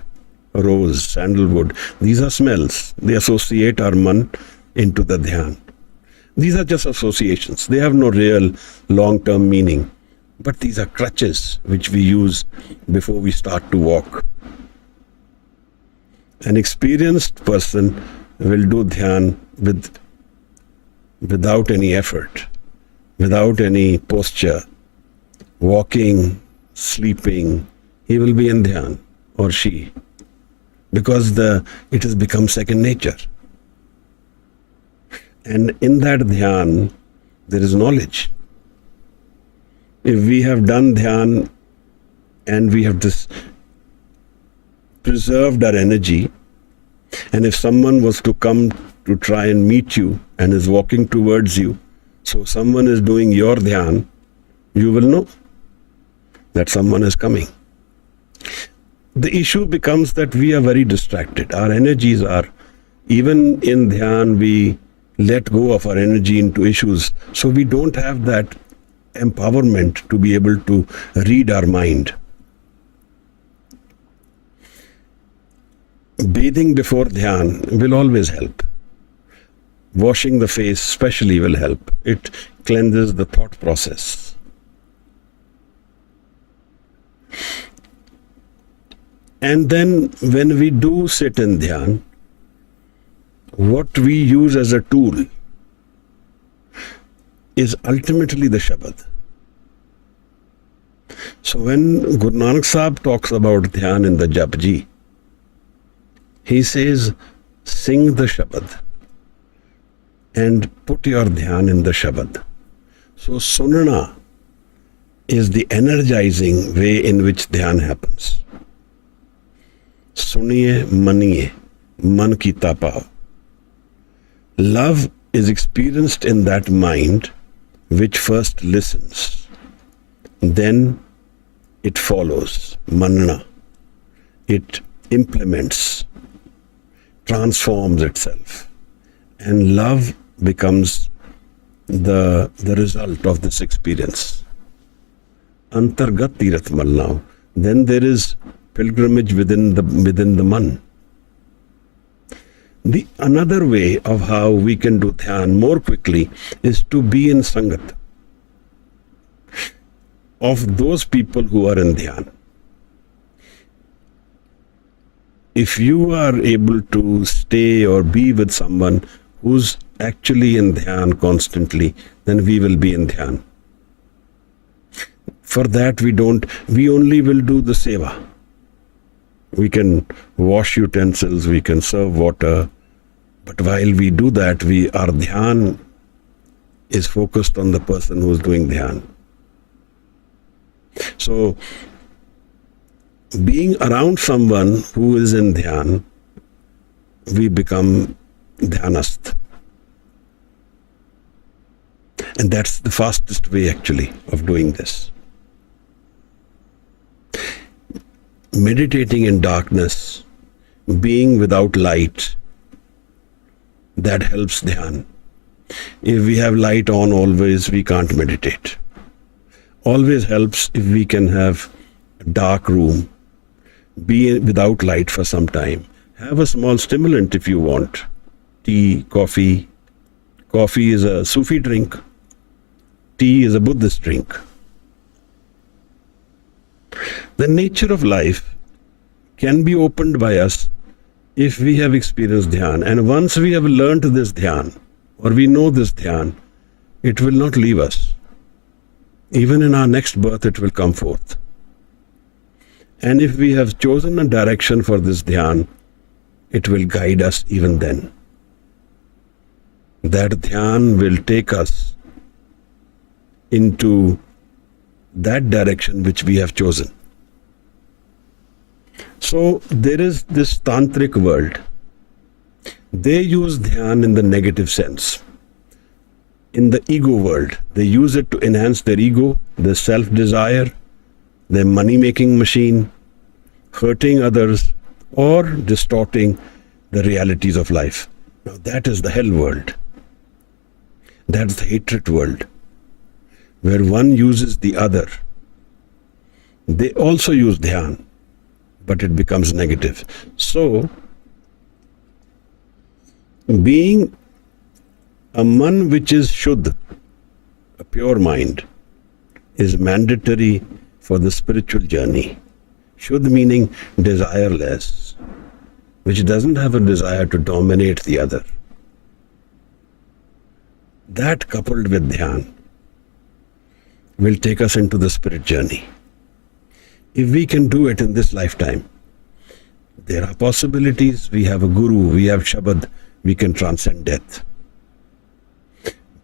Rose, sandalwood, these are smells. They associate our man into the dhyan. These are just associations. They have no real long-term meaning. But these are crutches which we use before we start to walk. An experienced person will do dhyan without any effort, without any posture, walking, sleeping. He will be in dhyan, or she, because it has become second nature. And in that dhyan, there is knowledge. If we have done dhyan and we have preserved our energy, and if someone was to come to try and meet you and is walking towards you, so someone is doing your dhyan, you will know that someone is coming. The issue becomes that we are very distracted. Our energies are, even in dhyan, we let go of our energy into issues. So we don't have that empowerment to be able to read our mind. Bathing before dhyan will always help. Washing the face especially will help. It cleanses the thought process. And then when we do sit in dhyan, what we use as a tool is ultimately the Shabad. So when Guru Nanak Sahib talks about dhyan in the Japji, he says, sing the Shabad and put your dhyan in the Shabad. So sunna is the energizing way in which dhyan happens. Suniye maniye, man ki tapa. Love is experienced in that mind which first listens. Then it follows, manna. It implements, transforms itself. And love becomes the result of this experience. Antargat Tirath Malnav. Then there is pilgrimage within the man. The another way of how we can do dhyan more quickly is to be in sangat of those people who are in dhyan. If you are able to stay or be with someone who's actually in dhyan constantly, then we will be in dhyan. For that we only will do the seva. We can wash utensils, we can serve water, but while we do that, our dhyan is focused on the person who is doing dhyan. So, being around someone who is in dhyan, we become dhyanast. And that's the fastest way actually of doing this. Meditating in darkness, being without light, that helps dhyan. If we have light on always, we can't meditate. Always helps if we can have a dark room, be without light for some time. Have a small stimulant if you want. Tea, coffee. Coffee is a Sufi drink. Tea is a Buddhist drink. The nature of life can be opened by us if we have experienced dhyan. And once we have learned this dhyan, or we know this dhyan, it will not leave us. Even in our next birth, it will come forth. And if we have chosen a direction for this dhyan, it will guide us even then. That dhyan will take us into that direction which we have chosen. So there is this tantric world. They use dhyan in the negative sense. In the ego world, they use it to enhance their ego, their self-desire, their money-making machine, hurting others, or distorting the realities of life. Now that is the hell world. That's the hatred world, where one uses the other. They also use dhyan, but it becomes negative. So, being a man which is shuddh, a pure mind, is mandatory for the spiritual journey. Shuddh meaning desireless, which doesn't have a desire to dominate the other. That coupled with dhyan will take us into the spirit journey. If we can do it in this lifetime, there are possibilities. We have a guru, we have Shabad, we can transcend death.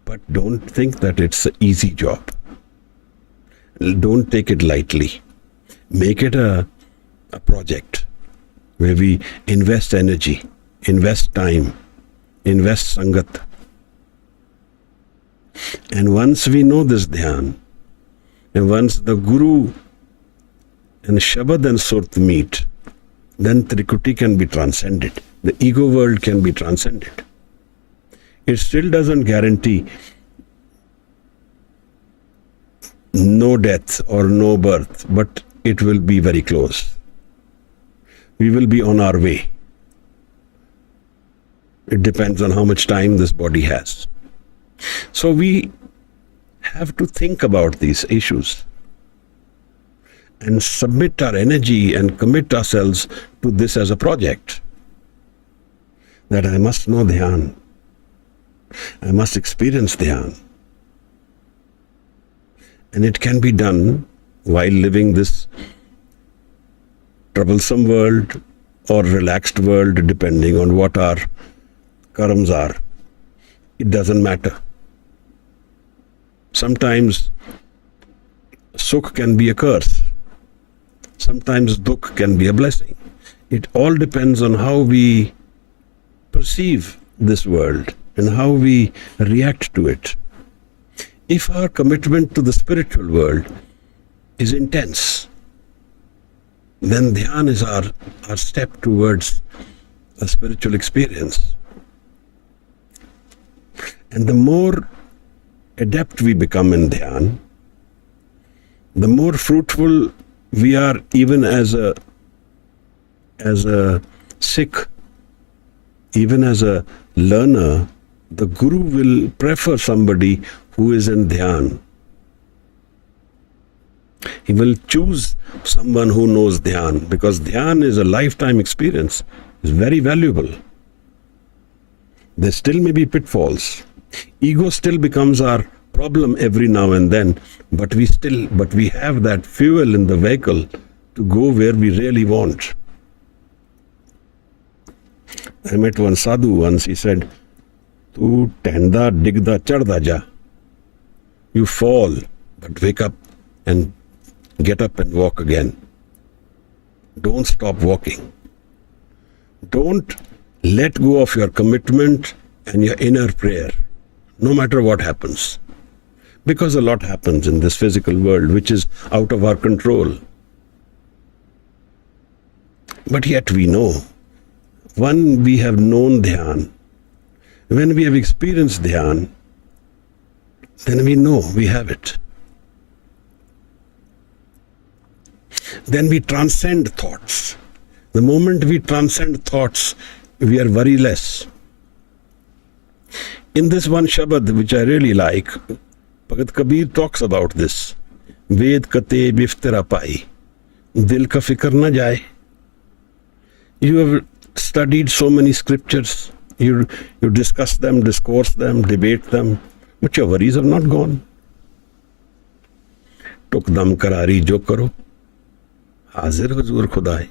But don't think that it's an easy job. Don't take it lightly. Make it a project where we invest energy, invest time, invest sangat. And once we know this dhyan, and once the guru and Shabad and Surt meet, then Trikuti can be transcended. The ego world can be transcended. It still doesn't guarantee no death or no birth, but it will be very close. We will be on our way. It depends on how much time this body has. So we have to think about these issues and submit our energy and commit ourselves to this as a project. That I must know dhyan. I must experience dhyan. And it can be done while living this troublesome world or relaxed world, depending on what our karmas are. It doesn't matter. Sometimes sukh can be a curse. Sometimes dukh can be a blessing. It all depends on how we perceive this world and how we react to it. If our commitment to the spiritual world is intense, then dhyan is our step towards a spiritual experience. And the more adept we become in dhyan, the more fruitful we are even as a Sikh, even as a learner. The guru will prefer somebody who is in dhyan. He will choose someone who knows dhyan, because dhyan is a lifetime experience. It's very valuable. There still may be pitfalls. Ego still becomes our problem every now and then, but we have that fuel in the vehicle to go where we really want. I met one sadhu once. He said, "Tu tenda digda chadda ja." You fall, but wake up and get up and walk again. Don't stop walking. Don't let go of your commitment and your inner prayer, no matter what happens. Because a lot happens in this physical world which is out of our control. But yet we know, when we have known Dhyan, when we have experienced Dhyan, then we know we have it. Then we transcend thoughts. The moment we transcend thoughts, we are worryless. In this one Shabad, which I really like, Bhagat Kabir talks about this. Ved kate biftara pai, dil ka fikr na jaye. You have studied so many scriptures. You discuss them, discourse them, debate them, but your worries have not gone. Tuk dam karari jo karo, हाजिर हुजूर खुदाए.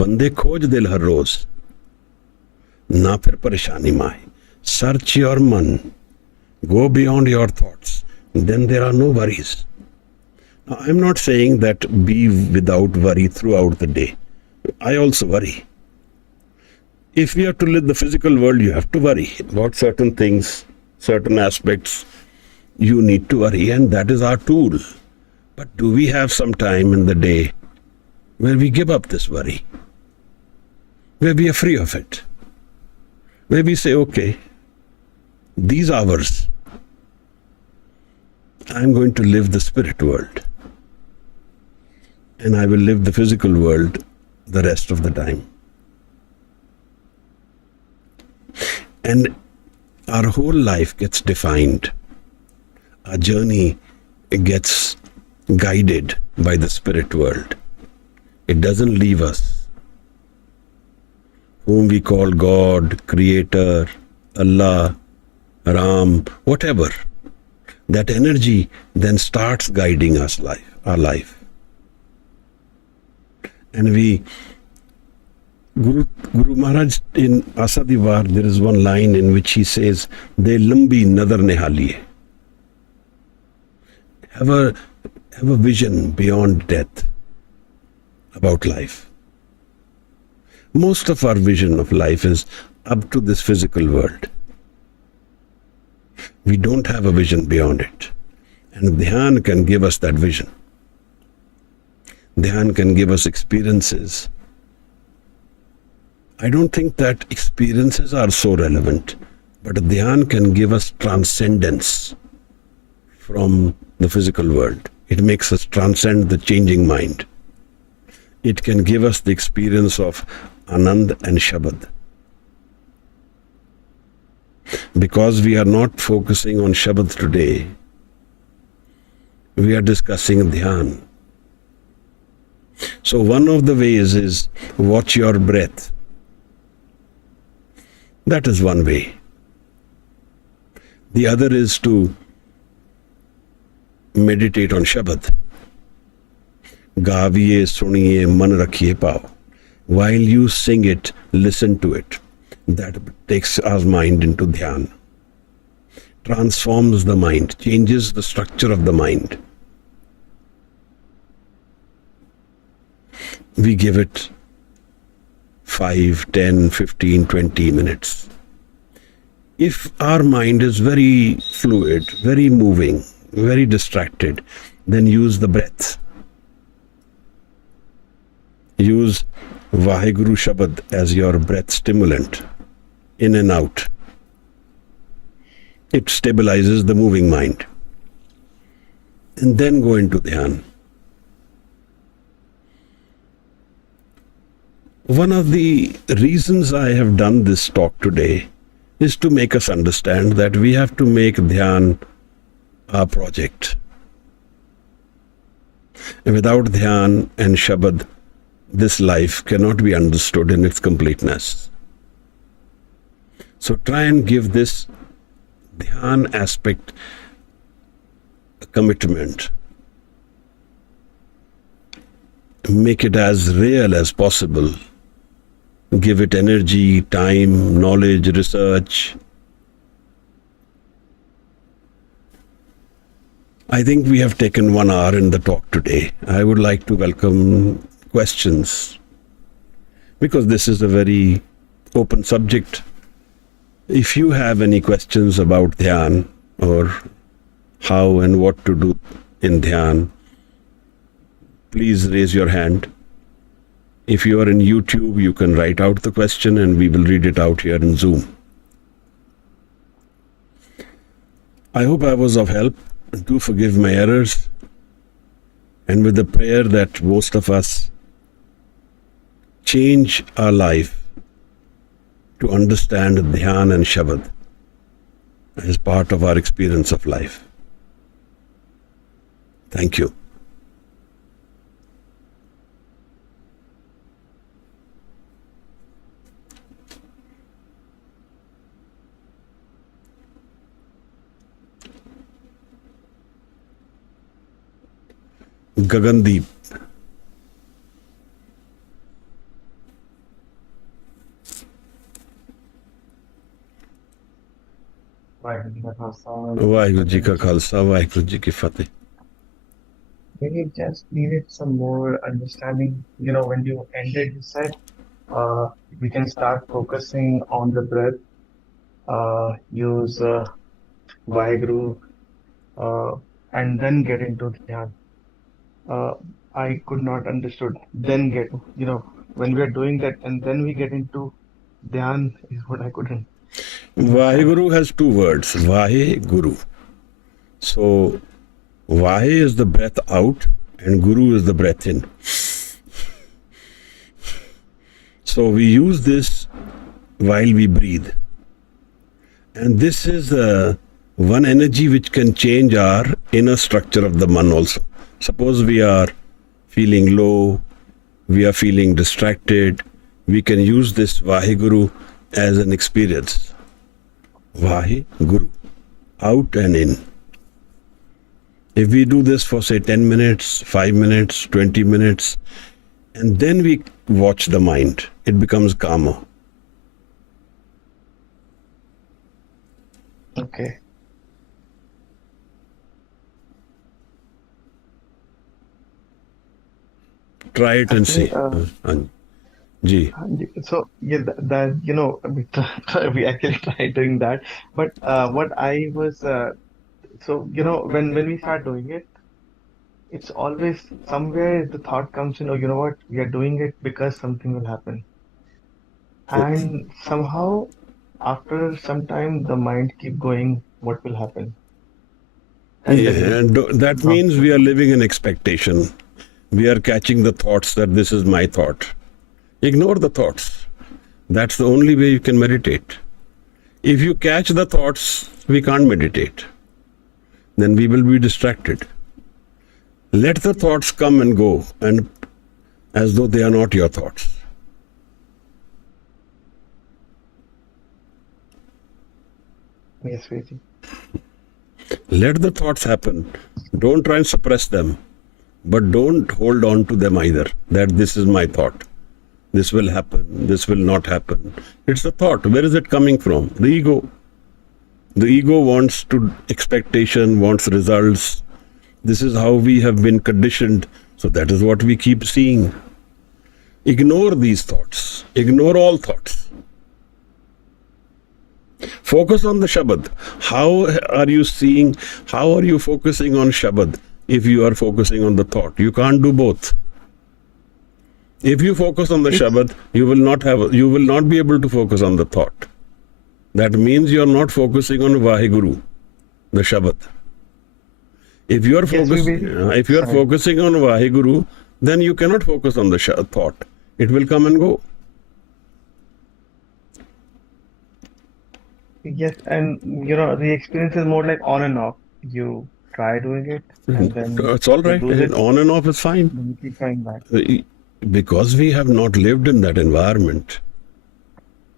बंदे खोज दिल हर रोज, ना फिर परेशानी माए. Search your man, go beyond your thoughts, then there are no worries. Now, I'm not saying that be without worry throughout the day. I also worry. If we have to live the physical world, you have to worry about certain things, certain aspects. You need to worry, and that is our tool. But do we have some time in the day where we give up this worry, where we are free of it, where we say, okay, these hours, I'm going to live the spirit world, and I will live the physical world the rest of the time. And our whole life gets defined. Our journey gets guided by the spirit world. It doesn't leave us. Whom we call God, Creator, Allah, Ram, whatever. That energy then starts guiding us our life. And Guru Maharaj in Asadivar, there is one line in which he says, "De lambi nadar nihaliye." Have a vision beyond death about life. Most of our vision of life is up to this physical world. We don't have a vision beyond it. And Dhyan can give us that vision. Dhyan can give us experiences. I don't think that experiences are so relevant, but Dhyan can give us transcendence from the physical world. It makes us transcend the changing mind. It can give us the experience of Anand and Shabad. Because we are not focusing on Shabad today, we are discussing Dhyan. So one of the ways is watch your breath. That is one way. The other is to meditate on Shabad. Gaviye, suniye, man rakhiye pao. While you sing it, listen to it. That takes our mind into Dhyan. Transforms the mind, changes the structure of the mind. We give it 5, 10, 15, 20 minutes. If our mind is very fluid, very moving, very distracted, then use the breath. Use Vaheguru Shabad as your breath stimulant, in and out. It stabilizes the moving mind. And then go into Dhyan. One of the reasons I have done this talk today is to make us understand that we have to make Dhyan our project. And without Dhyan and Shabad, this life cannot be understood in its completeness. So try and give this Dhyan aspect, commitment. Make it as real as possible. Give it energy, time, knowledge, research. I think we have taken 1 hour in the talk today. I would like to welcome questions, because this is a very open subject. If you have any questions about Dhyan or how and what to do in Dhyan, please raise your hand. If you are in YouTube, you can write out the question and we will read it out here in Zoom. I hope I was of help. Do forgive my errors. And with the prayer that most of us change our life to understand Dhyan and Shabad as part of our experience of life. Thank you. Gagandeep. Vaheguru Ji ka Khalsa, Vaheguru Ji ki Fateh. We just needed some more understanding. When you ended, you said we can start focusing on the breath, use Vaheguru, and then get into Dhyan. I could not understood. Then when we are doing that and then we get into Dhyan is what I couldn't. Vaheguru has 2 words, Vaheguru. So, Vahe is the breath out and Guru is the breath in. So, we use this while we breathe. And this is one energy which can change our inner structure of the man also. Suppose we are feeling low, we are feeling distracted, we can use this Vaheguru as an experience. Vaheguru, out and in. If we do this for say 10 minutes, 5 minutes, 20 minutes, and then we watch the mind, it becomes calmer. Okay. Try it and see. Ji. So yeah, we actually tried doing that. But what I was when we start doing it, it's always somewhere the thought comes in, oh, you know what, we are doing it because something will happen. And somehow after some time the mind keep going, what will happen? And that means we are living in expectation. We are catching the thoughts that this is my thought. Ignore the thoughts. That's the only way you can meditate. If you catch the thoughts, we can't meditate. Then we will be distracted. Let the thoughts come and go, and as though they are not your thoughts. Yes, Viji. Let the thoughts happen. Don't try and suppress them, but don't hold on to them either, that this is my thought. This will happen, this will not happen. It's a thought. Where is it coming from? The ego. The ego wants expectation, wants results. This is how we have been conditioned. So that is what we keep seeing. Ignore these thoughts. Ignore all thoughts. Focus on the Shabad. How are you focusing on Shabad if you are focusing on the thought? You can't do both. If you focus on the Shabad, you will not be able to focus on the thought. That means you are not focusing on Vaheguru, the Shabad. If you are focusing on Vaheguru, then you cannot focus on the thought. It will come and go. Yes, and the experience is more like on and off. You try doing it, and then it's all right. On and off is fine. you keep coming back. Because we have not lived in that environment.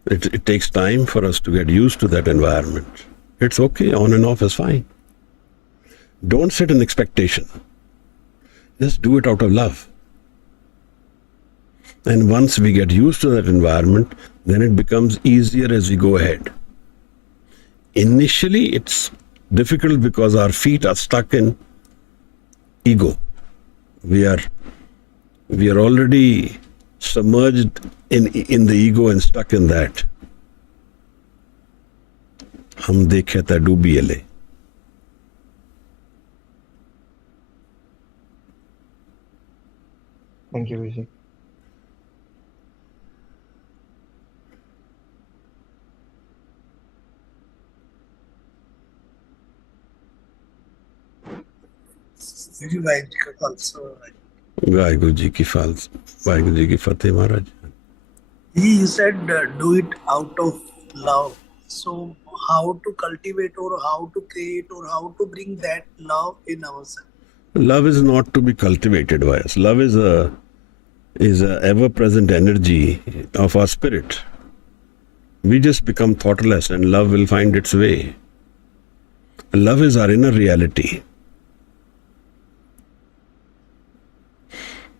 It takes time for us to get used to that environment. It's okay. On and off is fine. Don't set an expectation. Just do it out of love. And once we get used to that environment, then it becomes easier as we go ahead. Initially, it's difficult because our feet are stuck in ego. We are already submerged in the ego and stuck in that. हम देखे था डूबी ले. Thank you, Vijay. Very right also. Waheguru ji की false, Waheguru ji की फतेह महाराज. He said do it out of love. So how to cultivate or how to create or how to bring that love in ourselves? Love is not to be cultivated by us. Love is a ever-present energy of our spirit. We just become thoughtless and love will find its way. Love is our inner reality.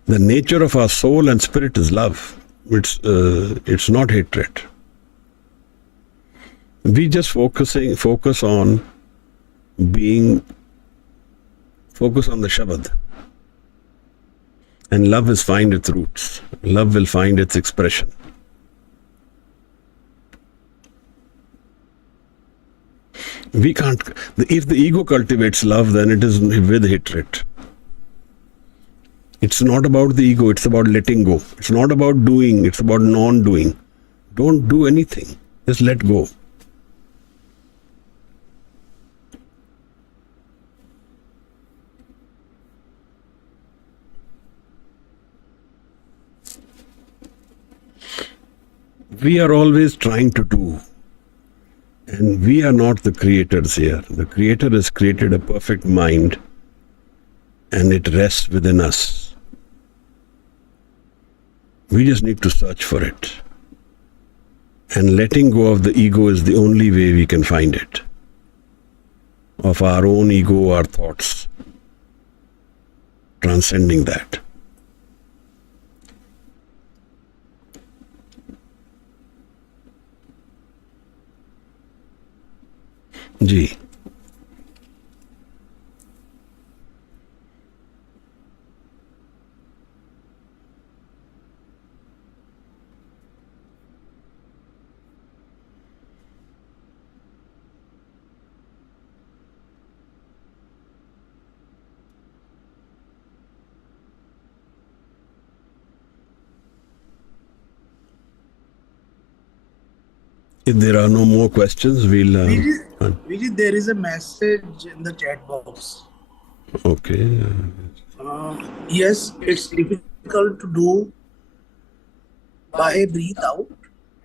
The nature of our soul and spirit is love. It's not hatred. We just focus on the Shabad. And love will find its roots. Love will find its expression. We can't, if the ego cultivates love, then it is with hatred. It's not about the ego, it's about letting go. It's not about doing, it's about non-doing. Don't do anything, just let go. We are always trying to do, and we are not the creators here. The Creator has created a perfect mind, and it rests within us. We just need to search for it. And letting go of the ego is the only way we can find it. Of our own ego, our thoughts. Transcending that. Ji. If there are no more questions, we'll... Vijay, there is a message in the chat box. Okay. Yes, it's difficult to do. Bahe breathe out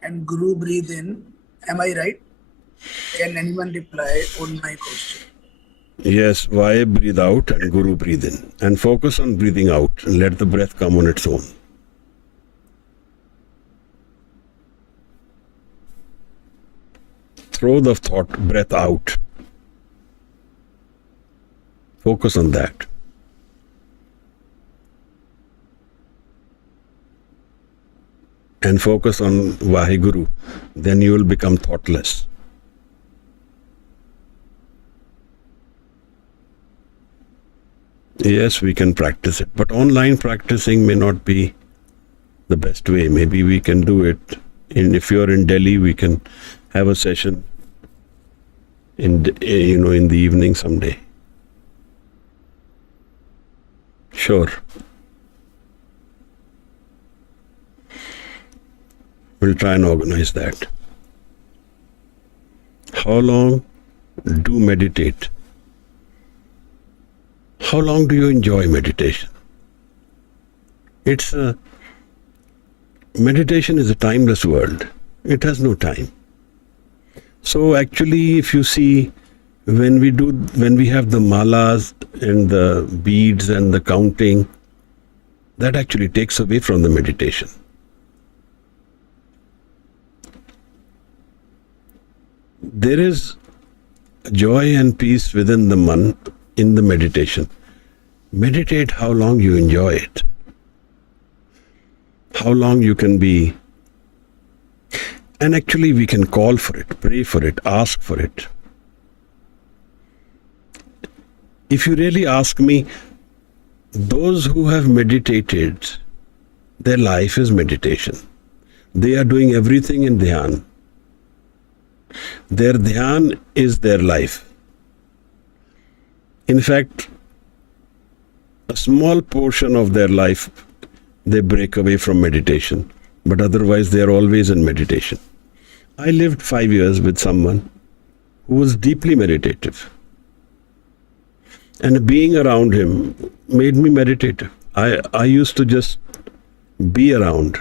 and Guru breathe in. Am I right? Can anyone reply on my question? Yes, why breathe out and Guru breathe in. And focus on breathing out and let the breath come on its own. Throw the breath out. Focus on that. And focus on Vaheguru. Then you will become thoughtless. Yes, we can practice it. But online practicing may not be the best way. Maybe we can do it. If you're in Delhi, we can have a session in the evening someday. Sure. We'll try and organize that. How long do meditate? How long do you enjoy meditation? Meditation is a timeless world. It has no time. So actually, if you see, when we have the malas and the beads and the counting, that actually takes away from the meditation. There is joy and peace within the man in the meditation. Meditate how long you enjoy it. How long you can be. And actually we can call for it, pray for it, ask for it. If you really ask me, those who have meditated, their life is meditation. They are doing everything in Dhyan. Their Dhyan is their life. In fact, a small portion of their life, they break away from meditation. But otherwise, they are always in meditation. I lived 5 years with someone who was deeply meditative. And being around him made me meditative. I used to just be around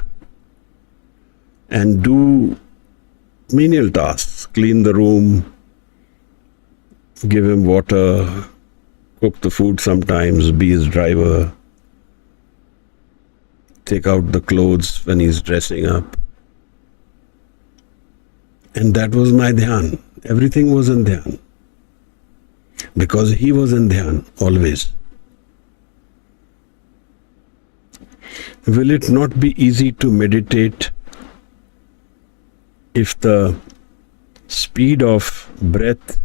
and do menial tasks, clean the room, give him water, cook the food sometimes, be his driver, take out the clothes when he's dressing up. And that was my Dhyan. Everything was in Dhyan. Because he was in Dhyan always. Will it not be easy to meditate if the speed of breath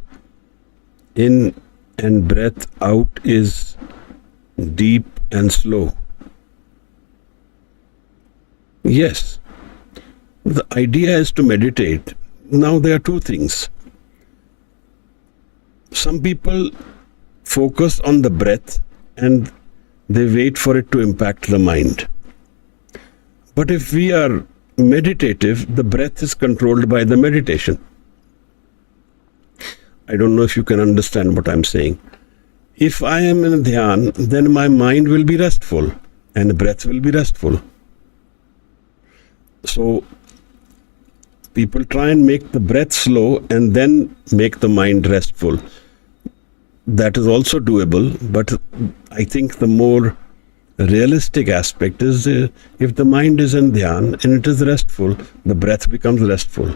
in and breath out is deep and slow? Yes. The idea is to meditate. Now there are two things. Some people focus on the breath and they wait for it to impact the mind. But if we are meditative, the breath is controlled by the meditation. I don't know if you can understand what I'm saying. If I am in Dhyan, then my mind will be restful and the breath will be restful. So people try and make the breath slow and then make the mind restful. That is also doable, but I think the more realistic aspect is if the mind is in Dhyan and it is restful, the breath becomes restful.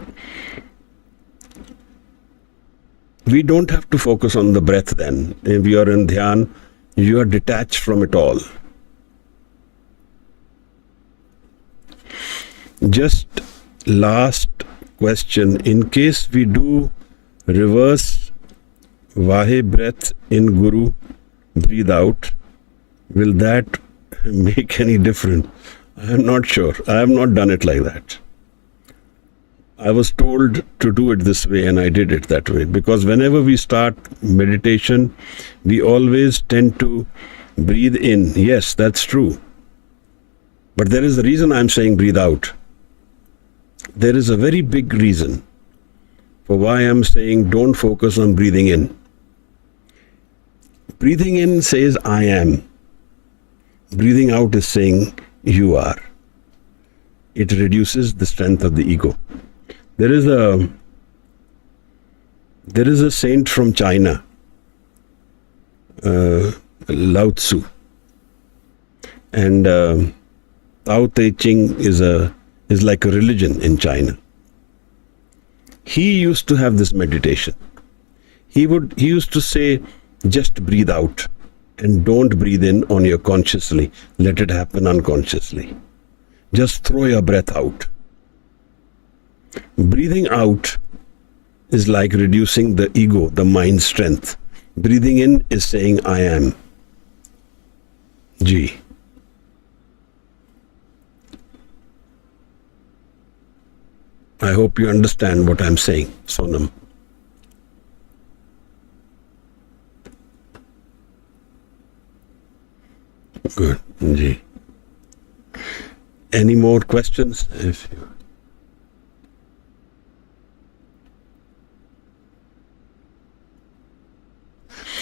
We don't have to focus on the breath then. If you are in Dhyan, you are detached from it all. Just last question. In case we do reverse Vahe breath in Guru, breathe out, will that make any difference? I am not sure. I have not done it like that. I was told to do it this way and I did it that way. Because whenever we start meditation, we always tend to breathe in. Yes, that's true. But there is a reason I'm saying breathe out. There is a very big reason for why I'm saying don't focus on breathing in. Breathing in says I am. Breathing out is saying you are. It reduces the strength of the ego. There is a saint from China, Lao Tzu, and Tao Te Ching is like a religion in China. He used to have this meditation. He used to say, just breathe out and don't breathe in on your consciously. Let it happen unconsciously. Just throw your breath out. Breathing out is like reducing the ego, the mind strength. Breathing in is saying I am. Ji. I hope you understand what I'm saying, Sonam. Good. Ji. Any more questions?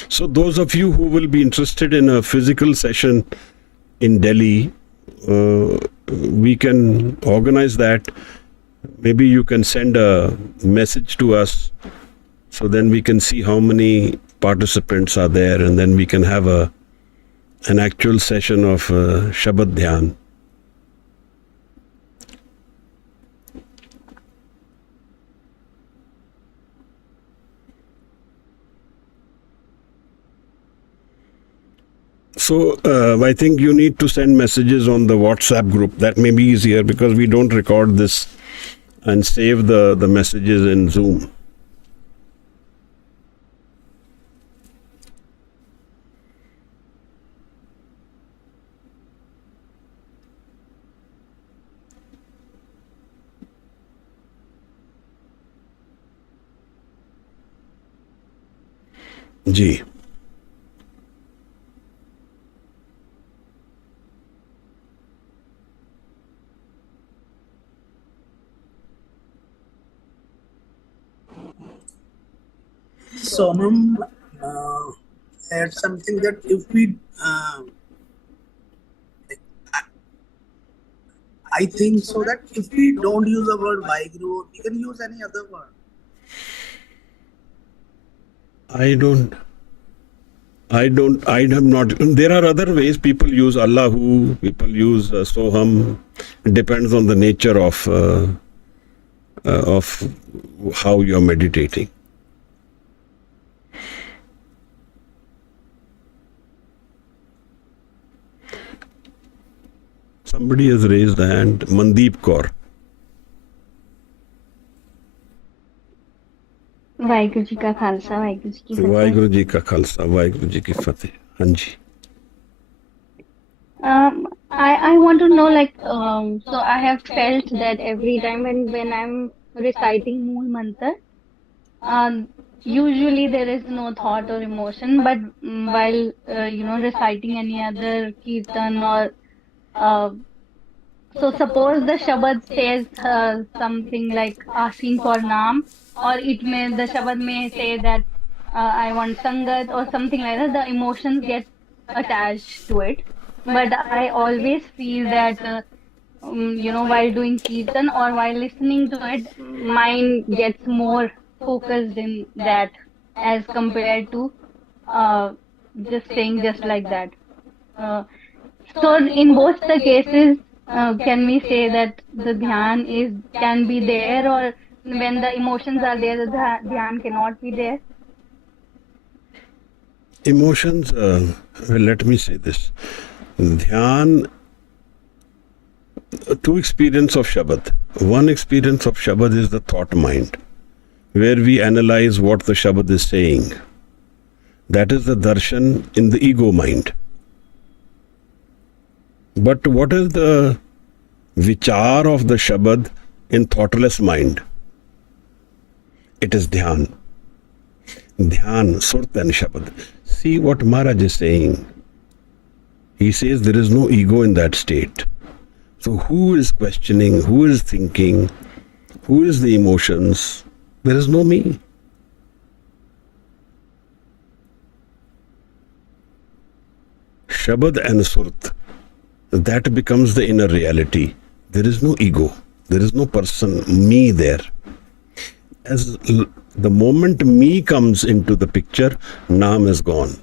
So those of you who will be interested in a physical session in Delhi, we can organize that. Maybe you can send a message to us so then we can see how many participants are there and then we can have an actual session of Shabad Dhyan. So I think you need to send messages on the WhatsApp group. That may be easier because we don't record this and save the messages in Zoom. Ji Sonam had something that if we, I think so that if we don't use the word Vaheguru, we can use any other word. I have not. There are other ways people use Allahu, people use Soham. It depends on the nature of how you are meditating. Somebody has raised a hand. Mandeep Kaur. Waheguru ji का खालसा वाहिगुरु जी की फतेह वाहिगुरु जी का खालसा वाहिगुरु जी की फतेह हाँ जी I want to know like so I have felt that every time when I'm reciting Mool Mantra usually there is no thought or emotion but while reciting any other kirtan or so suppose the Shabad says something like asking for Naam or the Shabad may say that I want Sangat or something like that, the emotions get attached to it. But I always feel that, while doing Kirtan or while listening to it, mind gets more focused in that as compared to just saying just like that. So in both the cases, can we say that the dhyan can be there, or when the emotions are there, the dhyan cannot be there? Emotions, well, let me say this. Dhyan, two experience of Shabad. One experience of Shabad is the thought mind, where we analyze what the Shabad is saying. That is the darshan in the ego mind. But what is the vichar of the Shabad in thoughtless mind? It is Dhyan. Dhyan, Surt and Shabad. See what Maharaj is saying. He says there is no ego in that state. So who is questioning, who is thinking, who is the emotions? There is no me. Shabad and Surt, that becomes the inner reality. There is no ego. There is no person, me there. As the moment me comes into the picture, Naam is gone.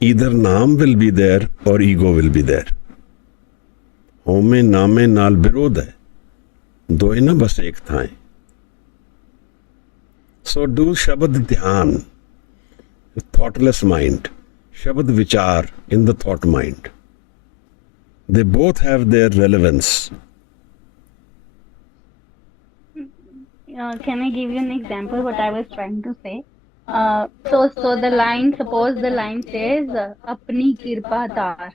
Either Naam will be there or ego will be there. Home naame naal birod hai. Doe na bas ek thaye. So do Shabad Dhyan, thoughtless mind. Shabad Vichaar in the thought mind. They both have their relevance. Can I give you an example what I was trying to say? So the line, suppose the line says, Apni kirpa tar.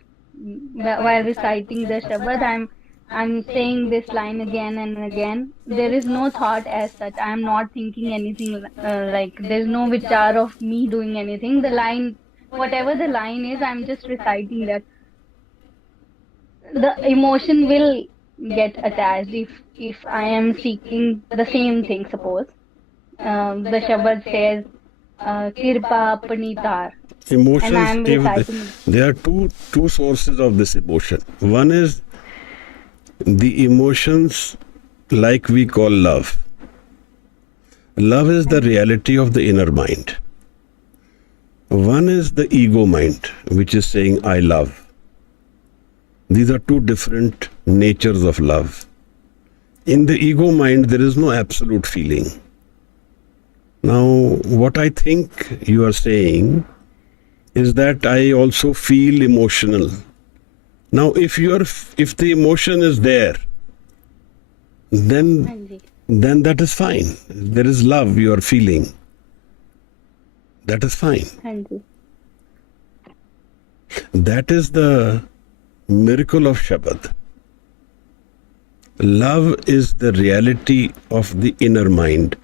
While reciting the Shabad, I'm saying this line again and again. There is no thought as such. I'm not thinking anything like, there's no vichar of me doing anything. The line, whatever the line is, I'm just reciting that. The emotion will get attached if I am seeking the same thing, suppose. The Shabad says, Kirpa apni tar. Emotions, there are two sources of this emotion. One is the emotions like we call love. Love is the reality of the inner mind. One is the ego mind, which is saying, I love. These are two different natures of love. In the ego mind, there is no absolute feeling. Now, what I think you are saying is that I also feel emotional. Now, if the emotion is there, then Hanji. that is fine. There is love you are feeling. That is fine. Hanji. That is the miracle of Shabad. Love is the reality of the inner mind.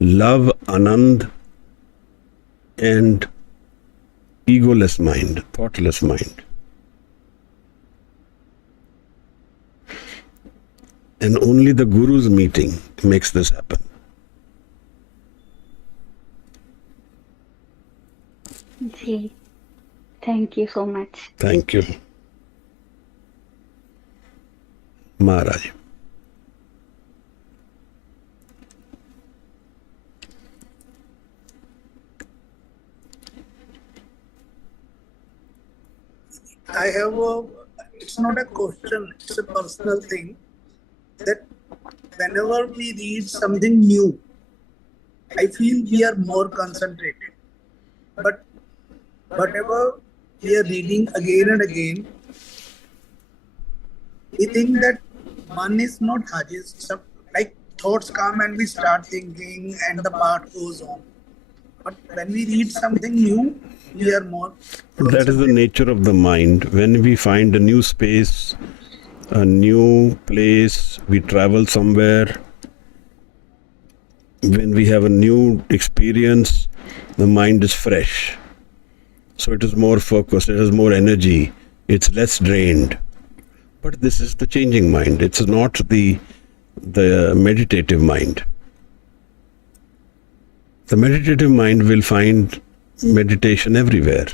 Love, Anand, and egoless mind, thoughtless mind. And only the Guru's meeting makes this happen. Ji. Thank you so much. Thank you. Maharaj. It's not a question, it's a personal thing that whenever we read something new, I feel we are more concentrated. But whatever we are reading again and again, we think that one is not Hajis. Like thoughts come and we start thinking and the part goes on. But when we read something new, we are more. That is the nature of the mind. When we find a new space, a new place, we travel somewhere, when we have a new experience, the mind is fresh. So it is more focused, it has more energy, it's less drained. But this is the changing mind. It's not the meditative mind. The meditative mind will find meditation everywhere.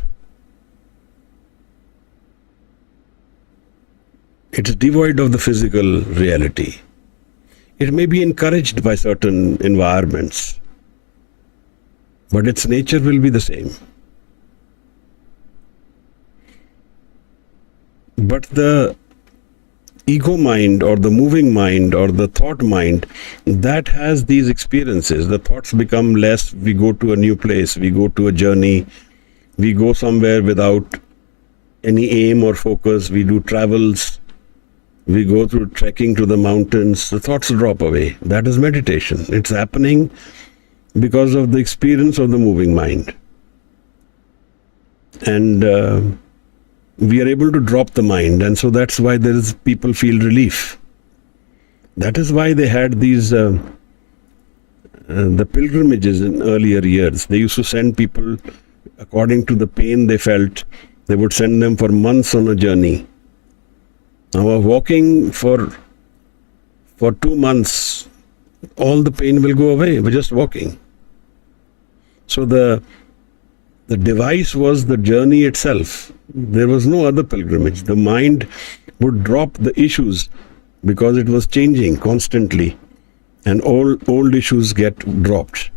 It is devoid of the physical reality. It may be encouraged by certain environments, but its nature will be the same. But the ego mind or the moving mind or the thought mind, that has these experiences. The thoughts become less, we go to a new place, we go to a journey, we go somewhere without any aim or focus, we do travels, we go through trekking to the mountains, the thoughts drop away. That is meditation. It's happening because of the experience of the moving mind. And we are able to drop the mind, and so that's why people feel relief. That is why they had these the pilgrimages in earlier years. They used to send people according to the pain they felt. They would send them for months on a journey. Now, walking for 2 months, all the pain will go away. We're just walking. So the device was the journey itself. There was no other pilgrimage. The mind would drop the issues because it was changing constantly, and old issues get dropped.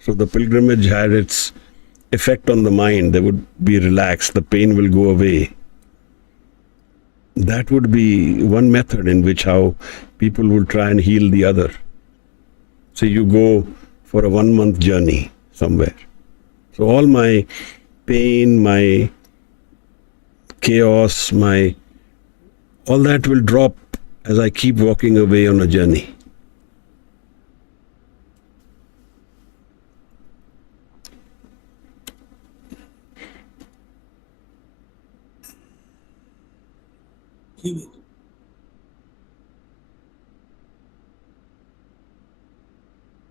So the pilgrimage had its effect on the mind. They would be relaxed. The pain will go away. That would be one method in which how people would try and heal the other. So you go for a 1-month journey somewhere. So all my pain, my chaos, all that will drop as I keep walking away on a journey.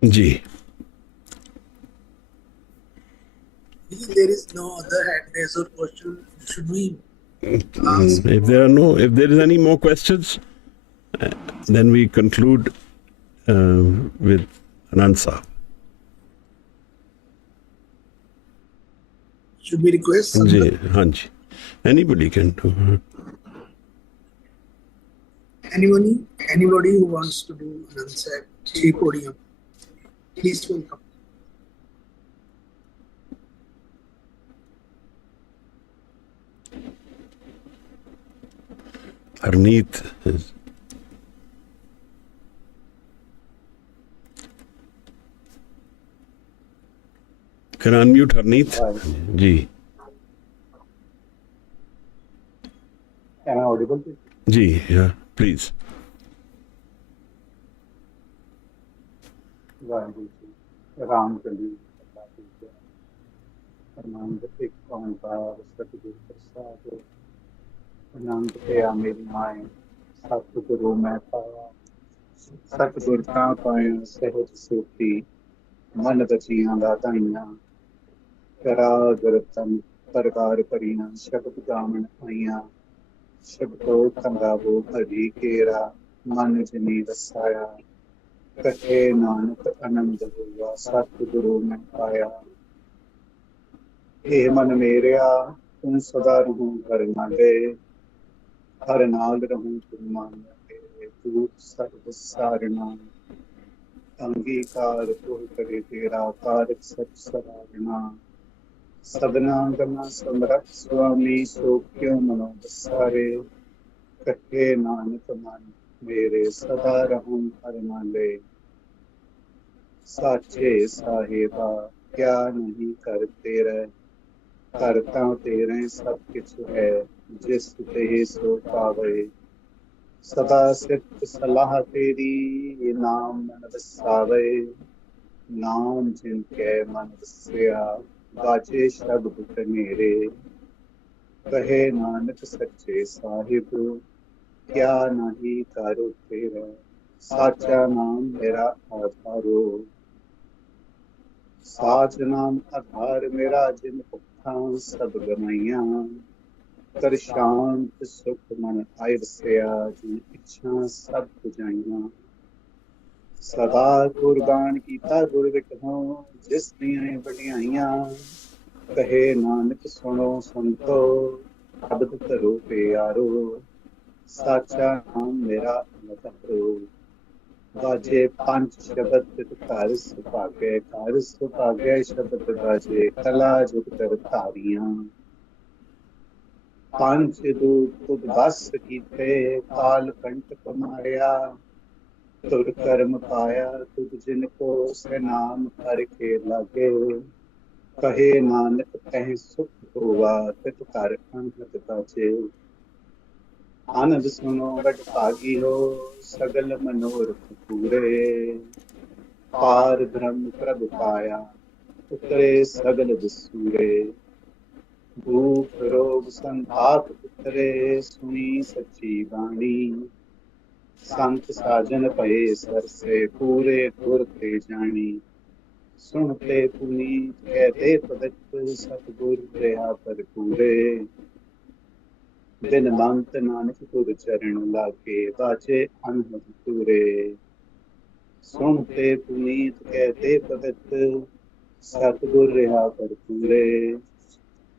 Ji. There is no other hand raise or question. Should we ask? If there is any more questions, then we conclude with an answer. Should we request? Ji, Hanji. Anybody can do. Anybody who wants to do an answer, podium, please welcome. Harneet is. Can I unmute Harneet? Ji. audible to you? Ji yeah, please. Waheguru ji Ram कली आनंद एक ओंकार सतਿਗੁਰ प्रसाद आनंद पिया मेरी माए सतਿਗੁਰੂ मैं पाया सतਿਗੁਰ का पाया सहज सोती मन बचियां दा धाइयां करा गुरतन परकार भरियां शब्द गावन आइयां शब्दों कंगावो भरी केरा मन जिनी वसाया कहे नानक आनंद हुआ सतਿਗੁਰੂ मैं पाया हे मन मेरिया तुम सदा रहूं हर नाले हर नाल रहूं तुम मान मेरे तू सर्व सारना अंगीकार तुह करे तेरा कारक सच सराहना सदना गना समरथ स्वामी सो क्यों मनो बसारे कहे नानक मन मेरे सदा रहूं हर नाले साचे साहेबा क्या नहीं करते रह करता तेरे सब किछ है जिस ते सो पावे सदा सिर्फ सलाह तेरी नाम मन वसावे नाम जिनके मन वसया बाजे शब्द कनेरे कहे नानक सच्चे साहिब क्या नहीं करो तेरा साचा नाम मेरा आधारो साच नाम आधार मेरा जिन सब गनाइया कर शांत सुख मन आय वसया जिन इच्छा सब बुझाइया सदा कुर्बान कीता गुर विटहो जिस दियां वडियाइया कहे नानक सुनो संतो अबद धरो प्यारो साचा नाम मेरा अमृत बाजे पंच शब्द तित घर सुभागे शब्द बाजे कला जुग कर धारियां पंच दूत तुद बस कीते काल कंटक मारिया तुर कर्म पाया तुद जिनको से नाम कर के लागे कहे नानक कह सुख होवा तित कर अनहद बाजे आनंद सुनो बट भागी हो सगल मनोरथ पूरे पार ब्रह्म प्रभ पाया उतरे सगल दसूरे भूख रोग संताप उतरे सुनी सच्ची बाणी संत साजन भये सरसे पूरे गुर ते जानी सुनते पुनीत कहते पवित्र सतगुर रहा पर पूरे बिन मंत नानक गुर चरण लागे बाजे अनहद पूरे सुनते पुनीत कहते पवित्र सतगुर रहा पर पूरे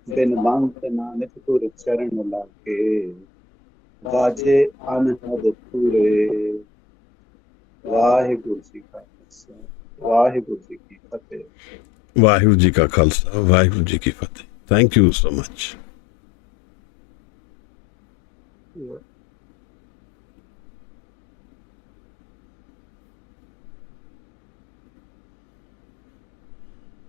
बिन मंत नानक गुर चरण लागे बाजे अनहद पूरे वाहिगुरु जी का खालसा वाहिगुरु जी की फतेह वाहिगुरु जी का खालसा वाहिगुरु जी की फतेह. Thank you so much. Yeah.